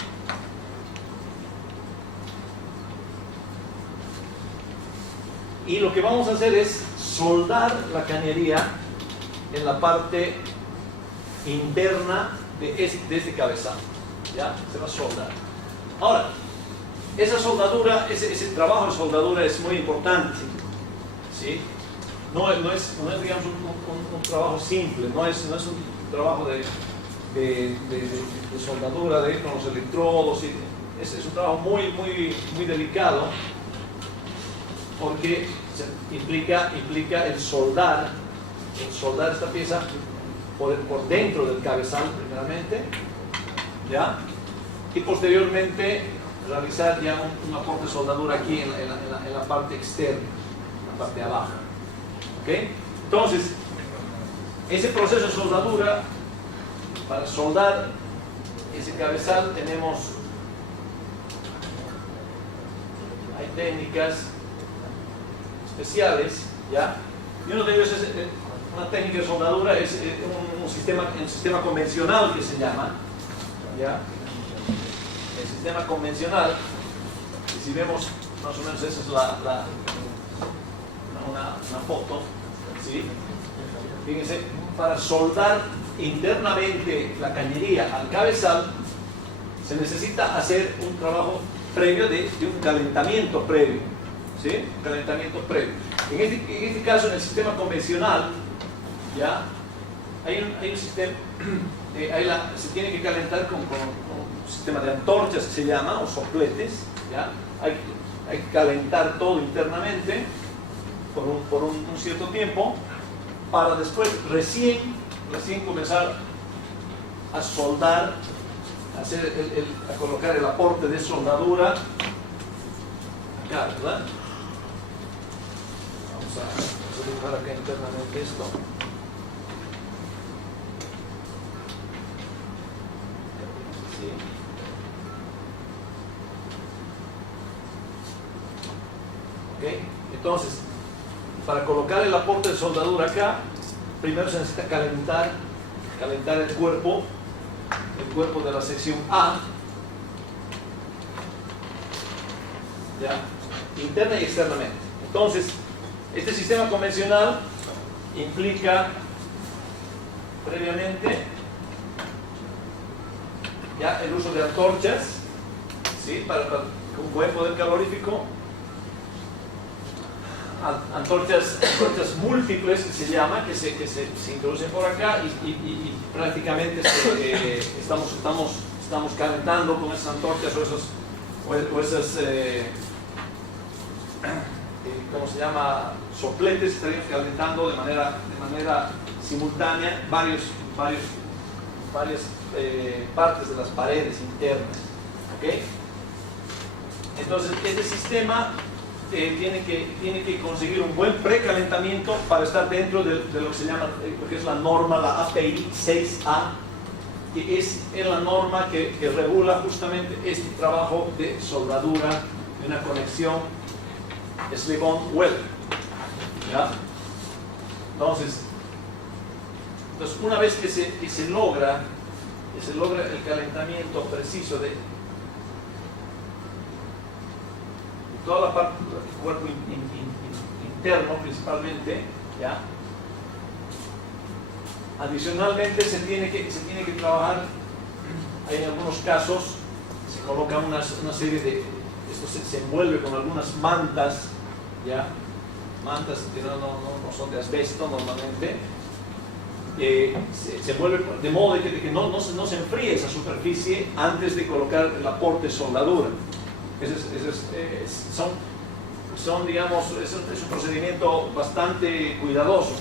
Y lo que vamos a hacer es soldar la cañería en la parte interna de este cabezal, ¿ya? Se va a soldar. Ahora, esa soldadura, ese trabajo de soldadura es muy importante, ¿sí? No es digamos, un trabajo simple, no es un trabajo de soldadura con los electrodos, es un trabajo muy delicado, porque implica el soldar esta pieza por dentro del cabezal primeramente, ¿ya? Y posteriormente realizar ya un aporte de soldadura aquí en la parte externa, en la parte de abajo. ¿Okay? Entonces, ese proceso de soldadura, para soldar ese cabezal hay técnicas especiales, ¿ya? Y uno de ellos es una técnica de soldadura, es un sistema convencional que se llama, ¿ya? El sistema convencional, y si vemos más o menos esa es una foto, ¿sí? Fíjense, para soldar internamente la cañería al cabezal se necesita hacer un trabajo previo de un calentamiento previo, ¿sí? Calentamiento previo. En este caso, en el sistema convencional, ¿ya? Hay un sistema, se tiene que calentar con un sistema de antorchas que se llama, o sopletes, ¿ya? Hay que calentar todo internamente por un cierto tiempo para después recién comenzar a soldar, a colocar el aporte de soldadura acá, ¿verdad? Vamos a dibujar acá internamente esto. Sí. ¿Ok? Entonces, para colocar el aporte de soldadura acá, primero se necesita calentar el cuerpo de la sección A, ¿ya? Interna y externamente. Entonces, este sistema convencional implica previamente ya el uso de antorchas, ¿sí? Para un buen poder calorífico, antorchas múltiples que se llama, que se introducen por acá y prácticamente estamos calentando con esas antorchas o esas ¿cómo se llama? Sopletes, estaríamos calentando de manera simultánea varias partes de las paredes internas, ¿ok? Entonces este sistema tiene que conseguir un buen precalentamiento para estar dentro de lo que se llama, porque es la norma, la API 6A, que es la norma que regula justamente este trabajo de soldadura de una conexión slip-on-weld, ¿ya? Entonces una vez que se logra el calentamiento preciso de toda la parte del cuerpo interno principalmente, ¿ya? Adicionalmente se tiene que trabajar, en algunos casos se coloca una serie de, esto se envuelve con algunas mantas, ¿ya? Mantas que no son de asbesto normalmente, se envuelve de modo de que no se enfríe esa superficie antes de colocar el aporte de soldadura. Digamos, es un procedimiento bastante cuidadoso.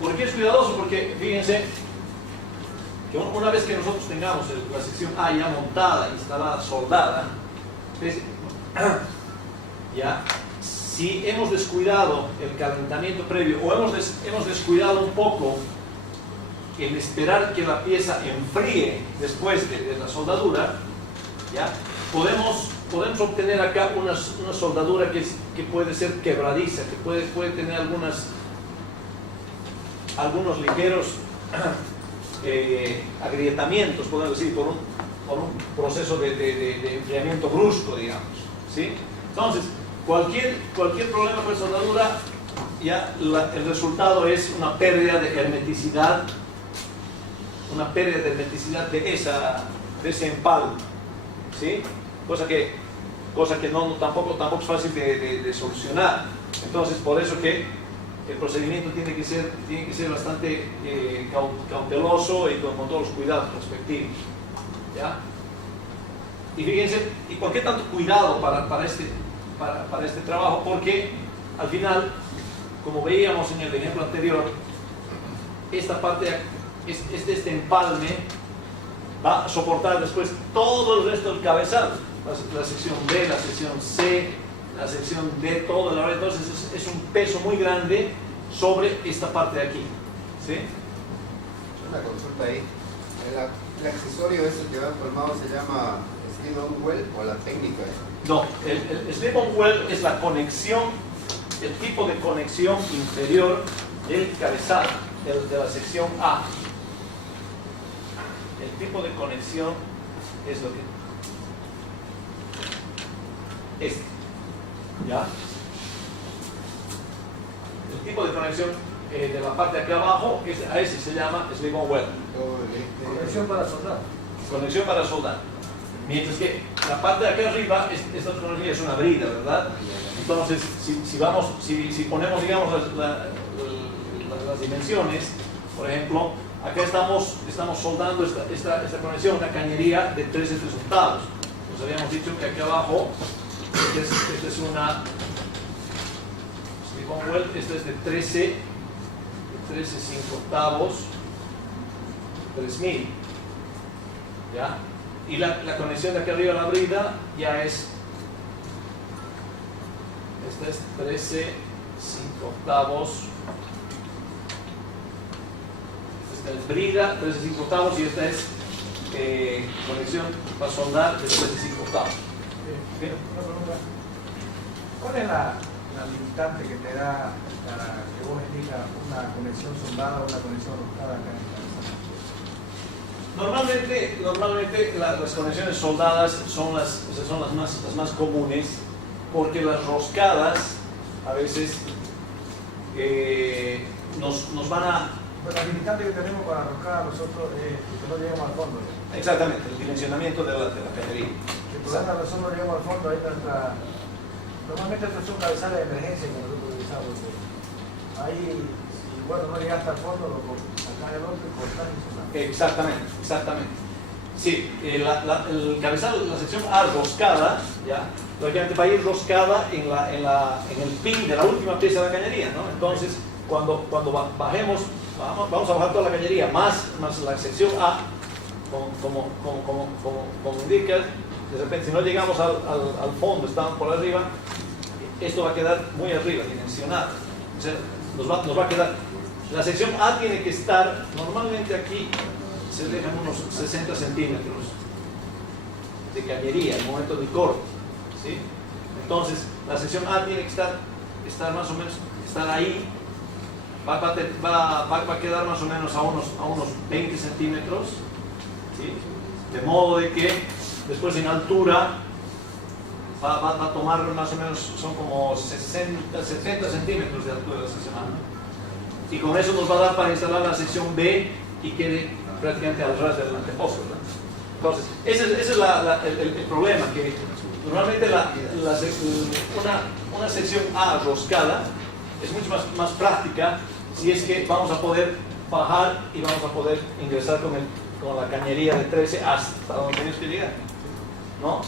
¿Por qué es cuidadoso? Porque fíjense que una vez que nosotros tengamos la sección A ya montada, instalada, soldada, ya, si hemos descuidado el calentamiento previo o hemos descuidado un poco el esperar que la pieza enfríe después de la soldadura, ya, podemos obtener acá una soldadura que puede ser quebradiza, que puede tener algunos ligeros agrietamientos, podemos decir, por un proceso de enfriamiento brusco, digamos, ¿sí? Entonces, cualquier problema con soldadura, ya el resultado es una pérdida de hermeticidad, de ese empalme, ¿sí? Cosa que tampoco es fácil de solucionar. Entonces, por eso que el procedimiento tiene que ser bastante cauteloso y con todos los cuidados respectivos, ¿ya? Y fíjense, ¿y por qué tanto cuidado para este trabajo? Porque al final, como veíamos en el ejemplo anterior, esta parte, este empalme va a soportar después todo el resto del cabezal, la sección B, la sección C, la sección D, todo el array. Entonces es un peso muy grande sobre esta parte de aquí, ¿sí? Una consulta ahí. El accesorio ese que va formado se llama slip-on-weld o la técnica. No, el slip-on-weld es la conexión, el tipo de conexión inferior del cabezal, de la sección A. El tipo de conexión es lo que ¿ya? El tipo de conexión de la parte de acá abajo, a ese se llama slip-on-weld. Conexión para soldar. Conexión para soldar. Mientras que la parte de acá arriba, esta tecnología es una brida, ¿verdad? Entonces, si ponemos, digamos, las dimensiones, por ejemplo, acá estamos soldando esta conexión, una cañería de 13 3/8. Nos habíamos dicho que aquí abajo, esta es una Slip-on-Well, esta es de 13 5/8, 3000, ¿ya? Y la conexión de aquí arriba a la brida ya es, esta es 13 5/8, esta es brida 13 5/8 y esta es conexión para soldar de 13 5/8. Bien, una pregunta. ¿Cuál es la limitante que te da para que vos elijas una conexión soldada o una conexión roscada acá en esta? Normalmente las conexiones soldadas son las más comunes, porque las roscadas a veces nos van a... Pues la limitante que tenemos para roscada nosotros es que no lleguemos al fondo. Exactamente, el dimensionamiento de la cañería. Que por esta razón no lleguemos al fondo, ahí está. Normalmente estos son cabezales de emergencia que nosotros utilizamos. Ahí, si bueno, no llegaste al fondo, lo sacás el otro y cortás y soldás. Exactamente. Sí, el cabezal, la sección A roscada, ¿ya? Lógicamente va a ir roscada en el pin de la última pieza de la cañería, ¿no? Entonces, cuando bajemos, vamos a bajar toda la cañería, más la sección A, como indica, de repente si no llegamos al fondo, estamos por arriba, esto va a quedar muy arriba, dimensionado. O sea, nos va a quedar. La sección A tiene que estar, normalmente aquí se dejan unos 60 centímetros de cañería en el momento del corte, ¿sí? Entonces, la sección A tiene que estar más o menos, estar ahí, va a quedar más o menos a unos 20 centímetros, ¿sí? De modo de que después en altura va a tomar más o menos, son como 70 centímetros de altura de la sección A. Y con eso nos va a dar para instalar la sección B y quede prácticamente al ras del anteposo, ¿verdad? Entonces, ese es el problema, que normalmente una sección A roscada es mucho más práctica si es que vamos a poder bajar y vamos a poder ingresar con la cañería de 13 hasta donde tenemos que llegar, ¿no?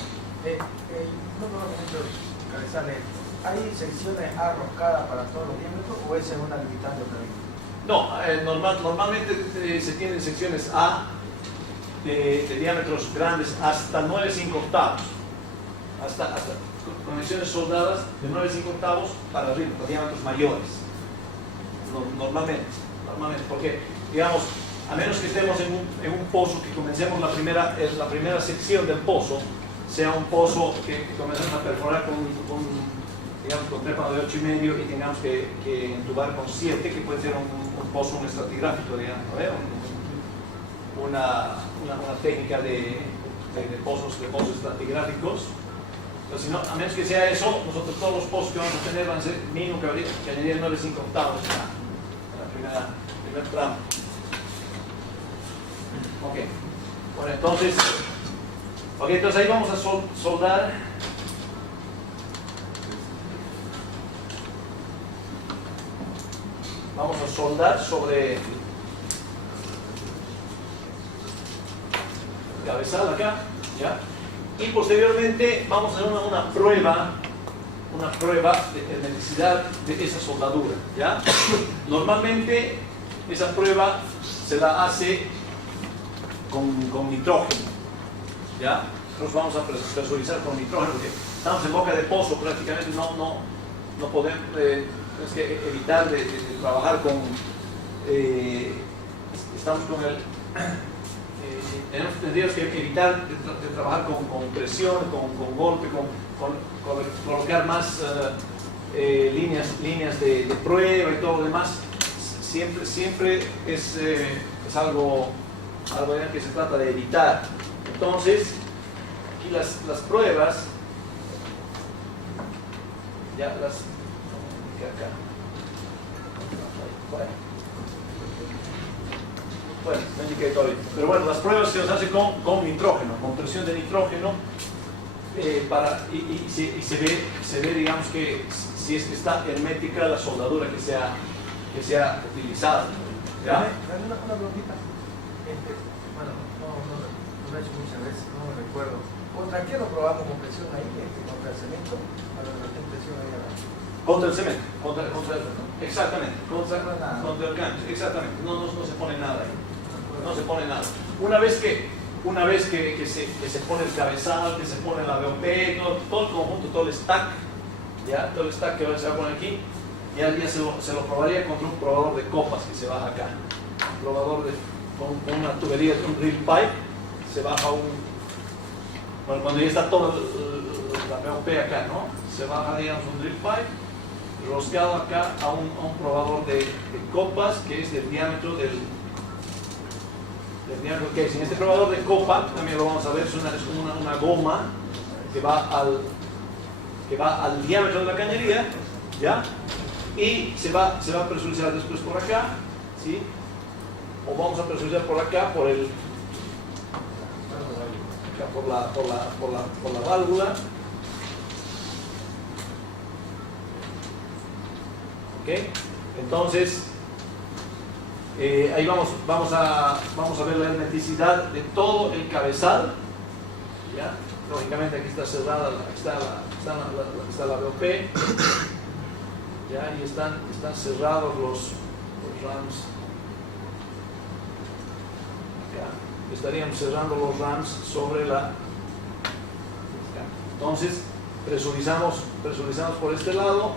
No conozco muchos cabezales. ¿Hay secciones A roscadas para todos los diámetros o esa es una limitante otra vez? No, normalmente se tienen secciones A de diámetros grandes hasta 9 5/8, hasta conexiones soldadas de 9 5/8 para arriba, para diámetros mayores. Normalmente, porque digamos, a menos que estemos en un pozo, que comencemos la primera sección del pozo, sea un pozo que comencemos a perforar con trépano de 8,5 y tengamos que entubar con 7, que puede ser un pozo, un estratigráfico, digamos, ¿no? una técnica de pozos estratigráficos. Pero si no, a menos que sea eso, nosotros todos los pozos que vamos a tener van a ser mínimo cañería de 9 5/8 en la primer tramo. Ok, bueno, entonces ahí vamos a soldar. Vamos a soldar sobre el cabezal acá, ¿ya? Y posteriormente vamos a hacer una prueba de hermeticidad de esa soldadura, ¿ya? Normalmente esa prueba se la hace con nitrógeno, ¿ya? Nos vamos a presurizar con nitrógeno porque estamos en boca de pozo, prácticamente no podemos, es que evitar de trabajar con, estamos con el, tendríamos que evitar de trabajar con presión, con golpe, con colocar más líneas de prueba y todo lo demás. Siempre es algo que se trata de evitar. Entonces, aquí las pruebas, ya las acá. Bueno, no indiqué todavía. Pero bueno, las pruebas se las hacen con nitrógeno, con presión de nitrógeno, y se ve, digamos, que si está hermética la soldadura que sea utilizada. ¿Ya? Una preguntita. Bueno, no lo he hecho muchas veces, no me recuerdo. ¿Contra qué lo probamos con presión ahí? ¿Contra el cemento? ¿Para la presión ahí abajo? Contra el cemento, exactamente, contra el canto, exactamente. No se pone nada ahí. No se pone nada. Una vez que se pone el cabezal, que se pone la BOP, todo el conjunto, todo el stack, ¿ya? Todo el stack que se va a poner aquí, ya se lo probaría contra un probador de copas que se baja acá. Un probador con una tubería, un drill pipe, se baja bueno, cuando ya está toda la BOP acá, ¿no? Se baja, digamos, un drill pipe roscado acá a un probador de copas que es del diámetro que es. En este probador de copa, también lo vamos a ver, es una goma que va al diámetro de la cañería, ¿ya? Y se va a presurizar después por acá, ¿sí? O vamos a presurizar por acá, por la válvula. ¿Ok? Entonces, ahí vamos a ver la hermeticidad de todo el cabezal, ¿ya? Lógicamente aquí está cerrada, aquí está la BOP, ¿ya? Y están cerrados los rams acá. Estaríamos cerrando los rams sobre acá. Entonces presurizamos por este lado.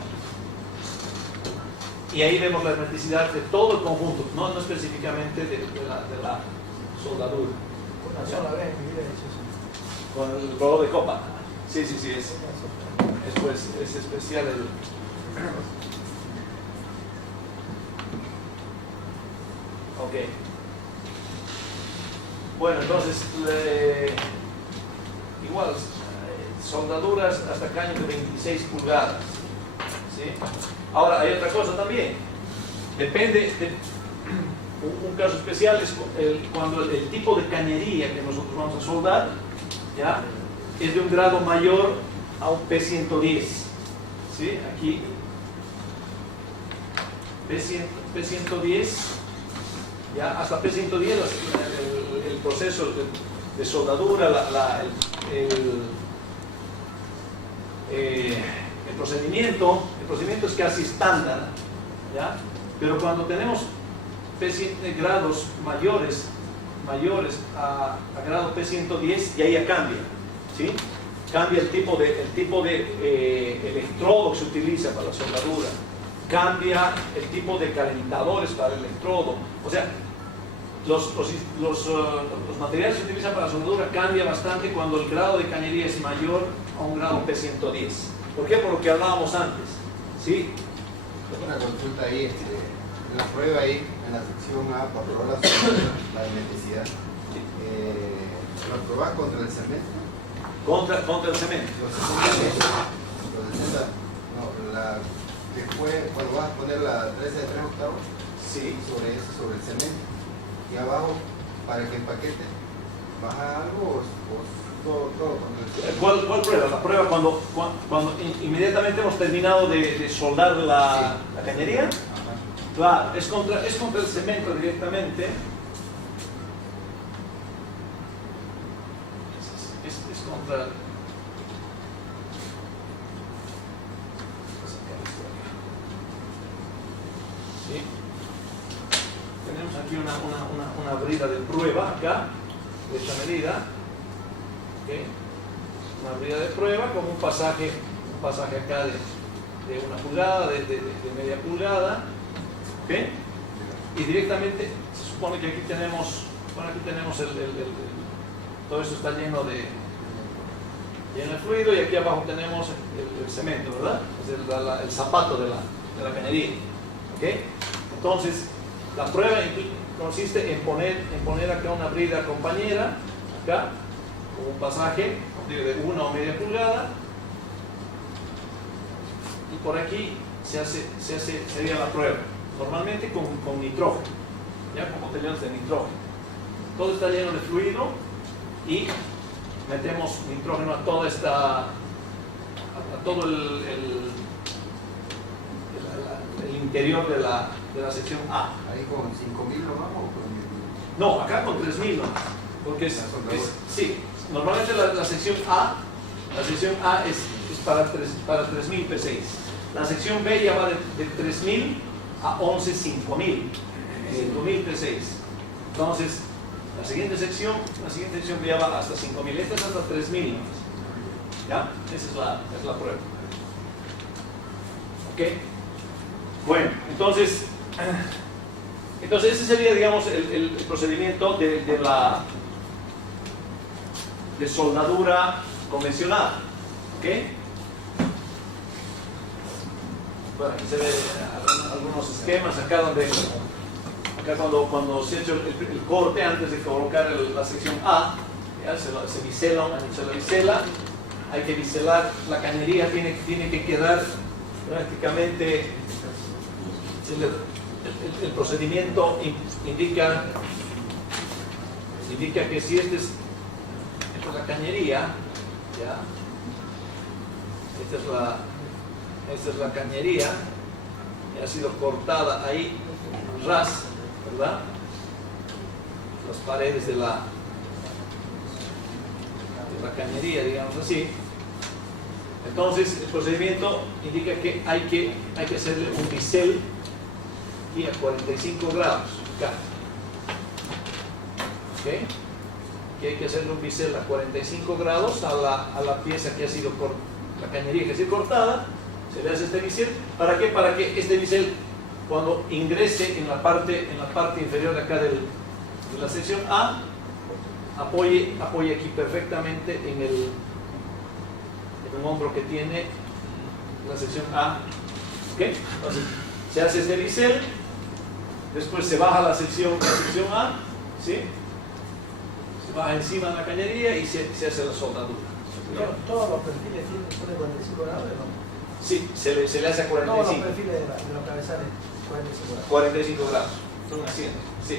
Y ahí vemos la hermeticidad de todo el conjunto, no específicamente de la soldadura. Una sola vez en mi vida he hecho eso. Con el probador de copa. Sí, es especial el... Ok. Bueno, entonces, igual, soldaduras hasta caños de 26 pulgadas. ¿Sí? Ahora, hay otra cosa también. Depende, un caso especial es cuando el tipo de cañería que nosotros vamos a soldar, ¿ya? Es de un grado mayor a un P110. ¿Sí? Aquí, P110, ¿ya? Hasta P110 el proceso de soldadura, el procedimiento es casi estándar, ¿ya? Pero cuando tenemos grados mayores a grado P110, ya cambia, ¿sí? Cambia el tipo de electrodo que se utiliza para la soldadura, cambia el tipo de calentadores para el electrodo, o sea, los materiales que se utilizan para la soldadura cambia bastante cuando el grado de cañería es mayor a un grado P110. ¿Por qué? Por lo que hablábamos antes, ¿sí? Una consulta ahí, en la prueba ahí, en la sección A, para probar la hermeticidad. ¿Lo probás contra el cemento? Contra el cemento. Los 60, después, cuando vas a poner la 13 de 3 octavos, Sí. sobre el cemento, y abajo, para que empaquete, ¿baja algo o todo contra el cemento? ¿Cuál prueba? La prueba cuando inmediatamente hemos terminado de soldar la cañería. Claro, es contra el cemento directamente. Es contra... ¿Sí? Tenemos aquí una brida de prueba acá, de esta medida. ¿Okay? Una brida de prueba con un pasaje acá de 1 pulgada, de media pulgada. ¿Okay? Y directamente se supone que aquí tenemos todo esto está lleno de fluido, y aquí abajo tenemos el cemento, ¿verdad? Es el zapato de la cañería. ¿Okay? Entonces, la prueba consiste en poner acá una brida compañera, acá, con un pasaje de 1 o media pulgada, y por aquí sería la prueba, normalmente con nitrógeno. ya con botellones de nitrógeno. Todo está lleno de fluido y metemos nitrógeno a toda esta, a todo el interior de la sección A. Ahí con 5.000 nomás o con... No, acá con 3.000 nomás, porque sí, normalmente la sección A es para 3.000 P6. La sección B ya va de 3.000 a 11.5.000 5.000 P6. Entonces, la siguiente sección ya va hasta 5.000. Esta es hasta 3.000 nomás. ¿Ya? Esa es la prueba. ¿Ok? Bueno, entonces ese sería, digamos, el procedimiento de soldadura convencional. ¿Ok? Bueno, aquí se ve algunos esquemas acá donde cuando se ha hecho el corte antes de colocar la sección A, ya, se la bisela, hay que biselar la cañería, tiene que quedar prácticamente, el procedimiento indica que si esta es la cañería, ya, esta es la cañería, ya ha sido cortada ahí, ras, ¿verdad? Las paredes de la cañería, digamos así. Entonces el procedimiento indica que hay que hacerle un bisel y a 45 grados acá. ¿Ok? Que hay que hacerle un bisel a 45 grados a la pieza que ha sido la cañería que ha sido cortada. Se le hace este bisel. ¿Para qué? Para que este bisel, cuando ingrese en la parte inferior de acá de la sección A, apoye aquí perfectamente en un hombro que tiene la sección A. ¿Ok? Entonces, se hace este bisel, después se baja la sección A, ¿sí? Se baja encima de la cañería y se hace la soldadura. ¿Todos los perfiles tienen 45 grados o no? Sí, se le hace a 45. Todos los perfiles de los cabezales 45 grados. 45 grados. Son haciendo. Sí.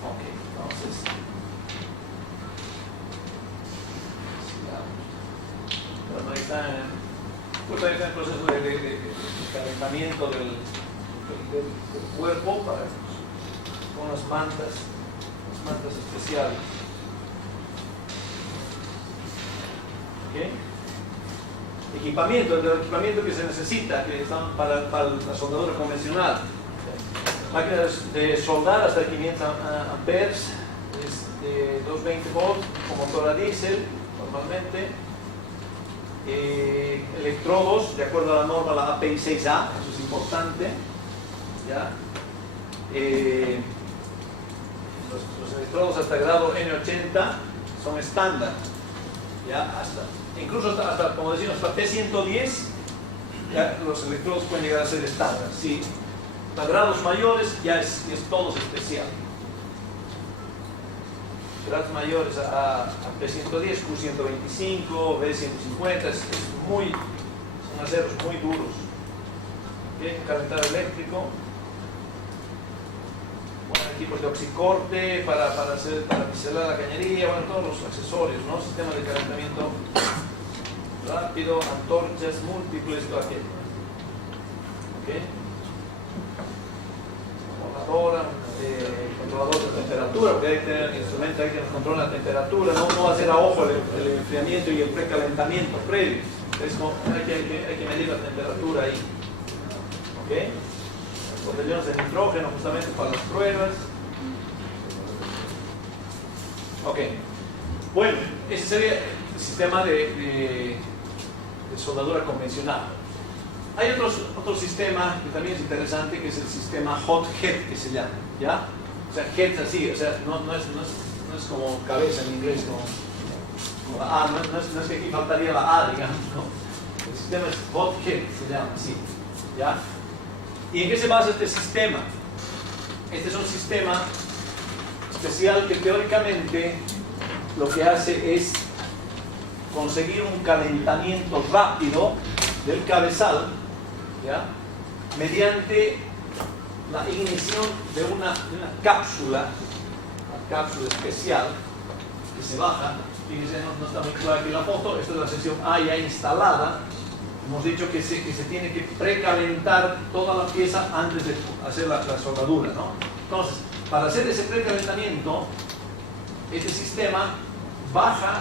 Ok, entonces. Bueno, ahí está el proceso de calentamiento del cuerpo con las mantas especiales. ¿Okay? El equipamiento que se necesita, que están para la soldadura convencional. Máquinas de soldar hasta 500 amperes, de 220 volts, con motor a diésel, normalmente. Electrodos, de acuerdo a la norma, la API 6A, eso es importante. ¿Ya? Los electrodos hasta grado N80 son estándar. ¿Ya? Incluso hasta, como decimos, hasta P110, ya los electrodos pueden llegar a ser estándar. Sí. A grados mayores ya es todo especial. Grados mayores a P110, Q125, B150, son aceros muy duros. Bien, calentado eléctrico. Bueno, equipos de oxicorte para biselar la cañería, bueno, todos los accesorios, ¿no? Sistema de calentamiento rápido, antorchas múltiples, todo aquello. ¿Ok? Controlador de temperatura, porque hay que tener instrumentos ahí que nos controlan la temperatura, no va a ser a ojo el enfriamiento y el precalentamiento previo. Entonces hay que medir la temperatura ahí. ¿Ok? Botellones de nitrógeno justamente para las pruebas. Ok. Bueno, ese sería el sistema de soldadura convencional. Hay otro sistema que también es interesante, que es el sistema hot head, que se llama, ¿ya? O sea, head así, o sea, no es como cabeza en inglés, como la A, no es que aquí faltaría la A, digamos, ¿no? El sistema es hot head, se llama así, ¿ya? ¿Y en qué se basa este sistema? Este es un sistema especial que teóricamente lo que hace es conseguir un calentamiento rápido del cabezal, ¿ya? Mediante la ignición de una cápsula especial que se baja. Fíjense, no está muy clara aquí la foto. Esta es la sección A ya instalada. Hemos dicho que se tiene que precalentar toda la pieza antes de hacer la soldadura, ¿no? Entonces, para hacer ese precalentamiento, este sistema baja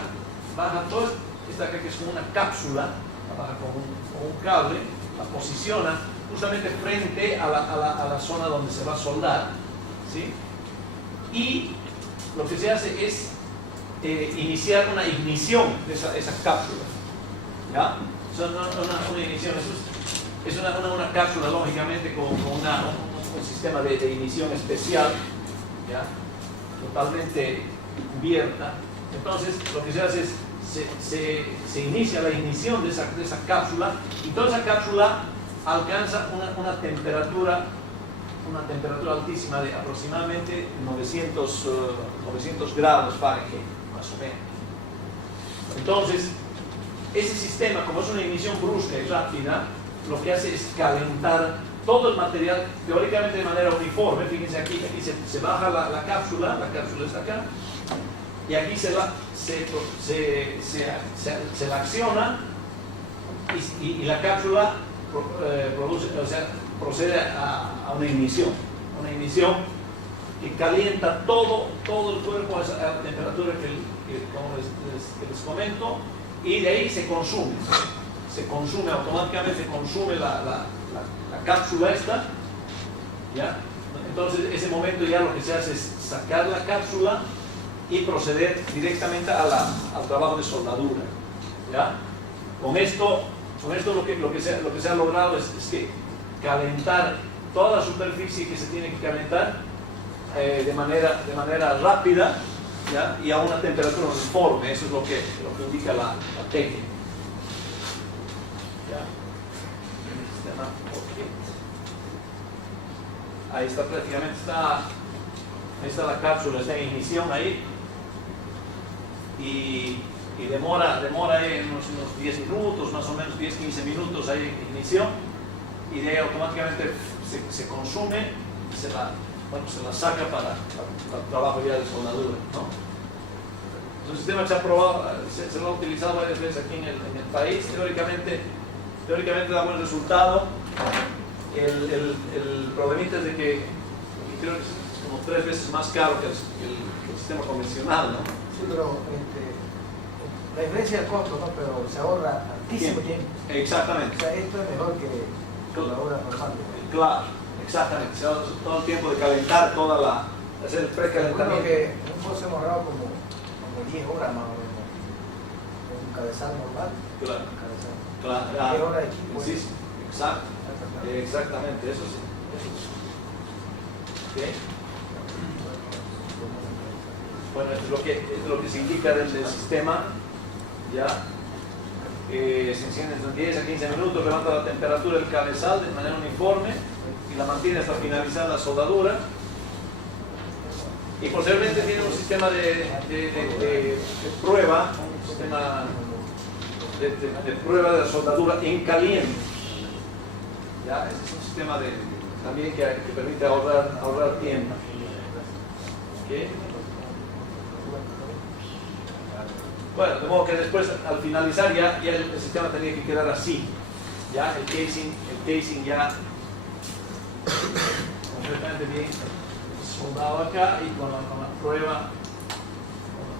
toda esta acá, que es como una cápsula, la baja con un cable, la posiciona justamente frente a la zona donde se va a soldar, ¿sí? Y lo que se hace es iniciar una ignición de esa cápsula, ¿ya? Una ignición, es una cápsula lógicamente con un sistema de ignición especial, ¿ya? Totalmente cubierta. Entonces lo que se hace es se inicia la ignición de esa cápsula, y toda esa cápsula alcanza una temperatura altísima de aproximadamente 900 grados Fahrenheit, más o menos. Entonces, ese sistema, como es una ignición brusca y rápida, lo que hace es calentar todo el material, teóricamente de manera uniforme. Fíjense aquí se baja la cápsula está acá, y aquí se la acciona, y la cápsula procede a una ignición que calienta todo el cuerpo a esa temperatura que como les comento, y de ahí se consume automáticamente, se consume la cápsula esta, ¿ya? Entonces ese momento ya lo que se hace es sacar la cápsula y proceder directamente al trabajo de soldadura, ¿ya? Con esto lo que se ha logrado es que calentar toda la superficie que se tiene que calentar de manera rápida, ¿ya? Y a una temperatura uniforme. Eso es lo que indica la técnica, ¿ya? Ahí está, prácticamente ahí está la cápsula, está en ignición ahí, y demora unos 10 minutos, más o menos 10-15 minutos ahí en ignición, y de ahí automáticamente se consume y se la saca para el trabajo ya de soldadura, ¿no? Es un sistema que se lo ha utilizado varias veces aquí en el país. Teóricamente da buen resultado. El problemita es de que creo que es como 3 veces más caro que el sistema convencional, ¿no? Sí, pero la diferencia del costo, ¿no? Pero se ahorra altísimo tiempo. Exactamente. O sea, esto es mejor que la obra normal. Claro, exactamente. Se ahorra todo el tiempo de calentar hacer el precalentamiento. Recuerdo que un poco hemos ahorrado como 10 horas más o menos en un cabezal normal. Claro. Claro. 10 horas de equipo. Sí, exacto. Exactamente, eso sí. ¿Okay? Bueno, esto es lo que se indica del sistema, ya. Se enciende en 10 a 15 minutos, levanta la temperatura del cabezal de manera uniforme y la mantiene hasta finalizar la soldadura. Y posteriormente tiene un sistema de prueba, un sistema de prueba de la soldadura en caliente. ¿Ya? Ese es un sistema también que permite ahorrar tiempo. ¿Okay? Bueno, de modo que después, al finalizar, ya el sistema tenía que quedar así. Ya el casing ya completamente bien soldado acá, y con la prueba,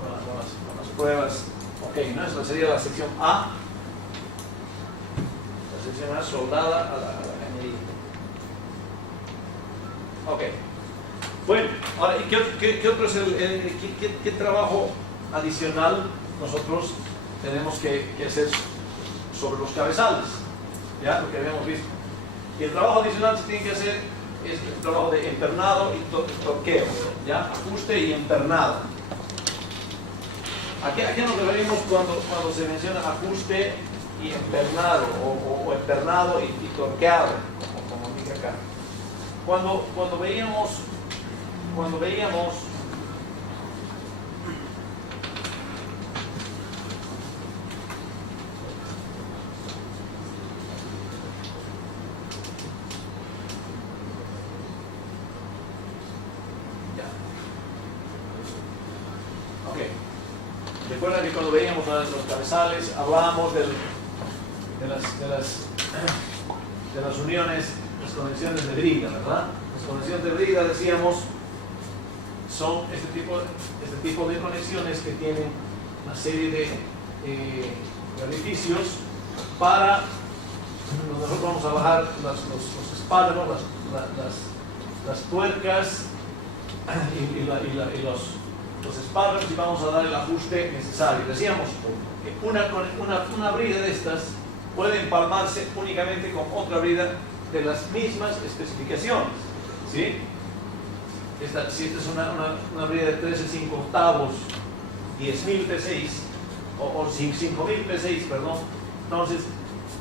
con las pruebas. Ok, ¿no? Esta sería la sección A. La sección A soldada a la cañería. Ok. Bueno, ahora, ¿qué otro es qué trabajo adicional nosotros tenemos que hacer sobre los cabezales? Ya, lo que habíamos visto. Y el trabajo adicional que se tiene que hacer es el trabajo de empernado y torqueo, ¿ya? Ajuste y empernado. ¿A qué nos referimos cuando se menciona ajuste y empernado, o empernado y torqueado, como dice acá? Cuando veíamos Ok. Recuerda que cuando veíamos los cabezales hablábamos de las uniones, las conexiones de brida, ¿verdad? Las conexiones de brida, decíamos, son este tipo de conexiones que tienen una serie de orificios para, nosotros vamos a bajar los espárragos, las tuercas y los espárragos y vamos a dar el ajuste necesario. Decíamos que una brida de estas puede empalmarse únicamente con otra brida de las mismas especificaciones, ¿sí? Si esta es una brida de 13/5/8, 10.000 P6 o 5.000 P6, perdón, entonces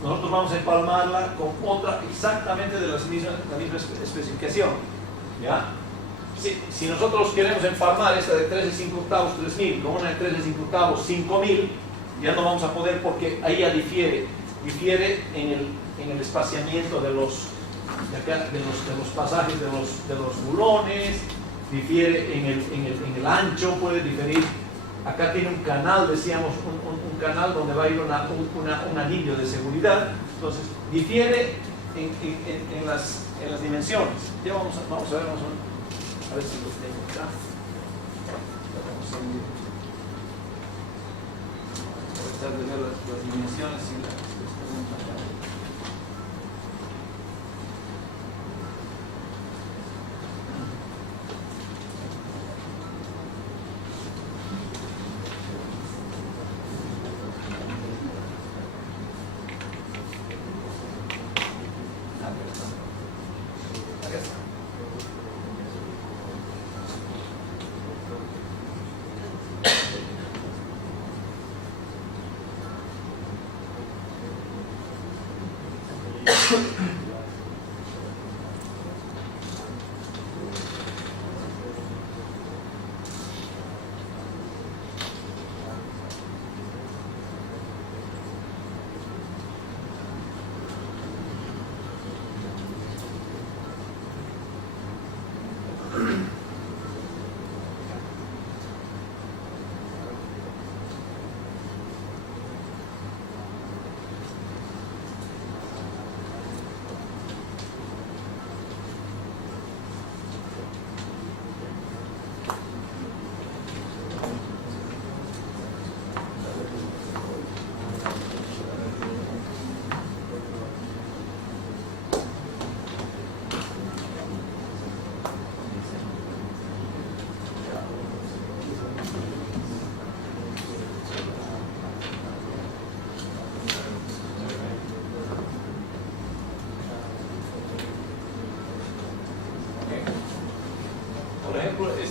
nosotros vamos a empalmarla con otra exactamente de la misma especificación, ¿ya? Si nosotros queremos empalmar esta de 13/5/8, 3.000 con una de 13/5/8, 5.000, ya no vamos a poder porque ahí ya difiere en el espaciamiento de los pasajes de los bulones, difiere en el ancho, puede diferir. Acá tiene un canal, decíamos, un canal donde va a ir un anillo de seguridad, entonces difiere en las dimensiones. Ya vamos a ver si lo tengo acá. Tratar de ver las dimensiones y las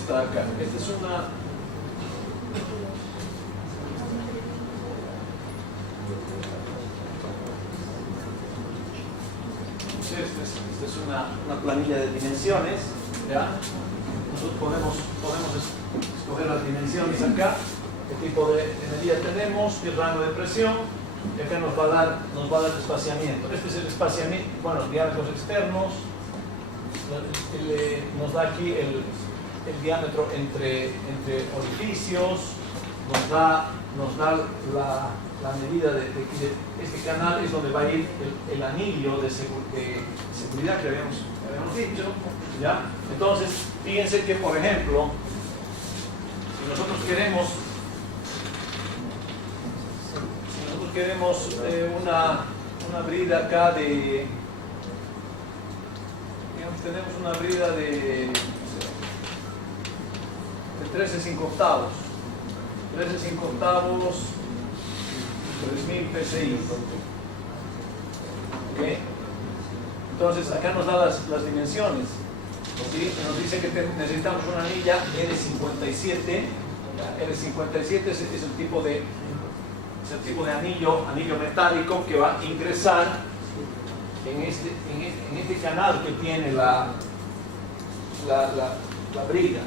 está acá. Esta es una planilla de dimensiones, ¿ya? Nosotros podemos escoger las dimensiones acá, qué tipo de energía tenemos, qué rango de presión, y acá nos va a dar el espaciamiento. Este es el espaciamiento, bueno, diámetros externos, nos da aquí el diámetro entre orificios, nos da la medida de este canal, es donde va a ir el anillo de seguridad que habíamos dicho, ¿ya? Entonces, fíjense que, por ejemplo, si nosotros queremos una brida acá de, digamos, tenemos una brida de 13/5/8, 13/5/8, 3.000 PSI. ¿Okay? Entonces acá nos da las dimensiones, ¿sí? Nos dice que necesitamos una anilla R57. R57 es el tipo de anillo metálico que va a ingresar en este canal que tiene la brida.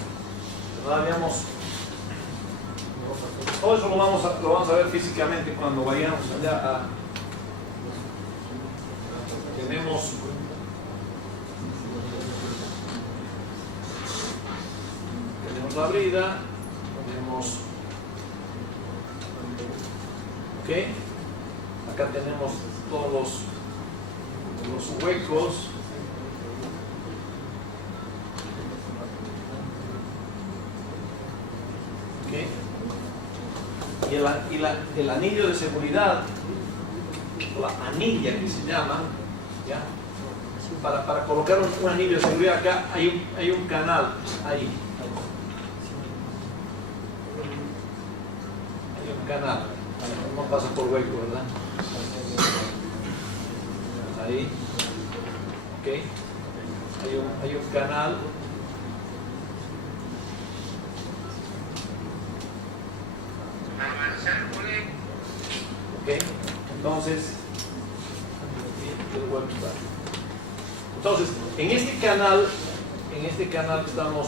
Todo eso lo vamos a ver físicamente cuando vayamos allá tenemos la brida, tenemos ¿Ok? Acá tenemos todos los huecos. ¿Ok? Y el anillo de seguridad, o la anilla que se llama, ¿ya? Para colocar un anillo de seguridad acá hay un canal ahí. Hay un canal, no pasa por hueco, ¿verdad? Ahí, ok, hay un canal. Ok, entonces el hueco está. Entonces, en este canal que estamos,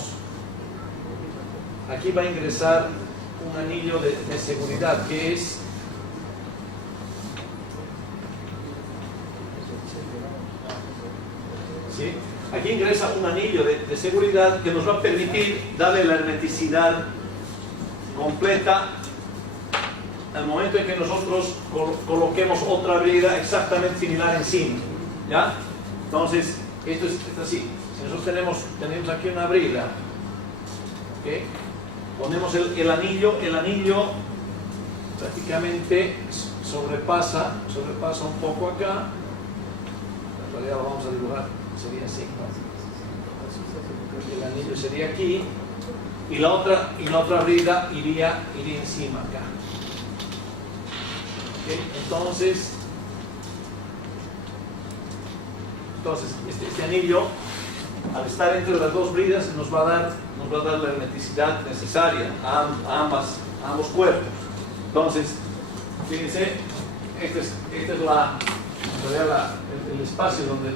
aquí va a ingresar un anillo de seguridad que es ¿sí? Aquí ingresa un anillo de seguridad que nos va a permitir darle la hermeticidad completa al momento en que nosotros coloquemos otra brida exactamente similar encima, ¿ya? Entonces, esto es así. Si nosotros tenemos aquí una brida, ¿okay? Ponemos el anillo prácticamente sobrepasa un poco acá. En realidad lo vamos a dibujar, sería así. El anillo sería aquí y la otra brida iría encima acá. ¿Okay? Entonces este anillo, al estar entre las dos bridas, nos va a dar la hermeticidad necesaria a ambos cuerpos. Entonces, fíjense, este es el espacio donde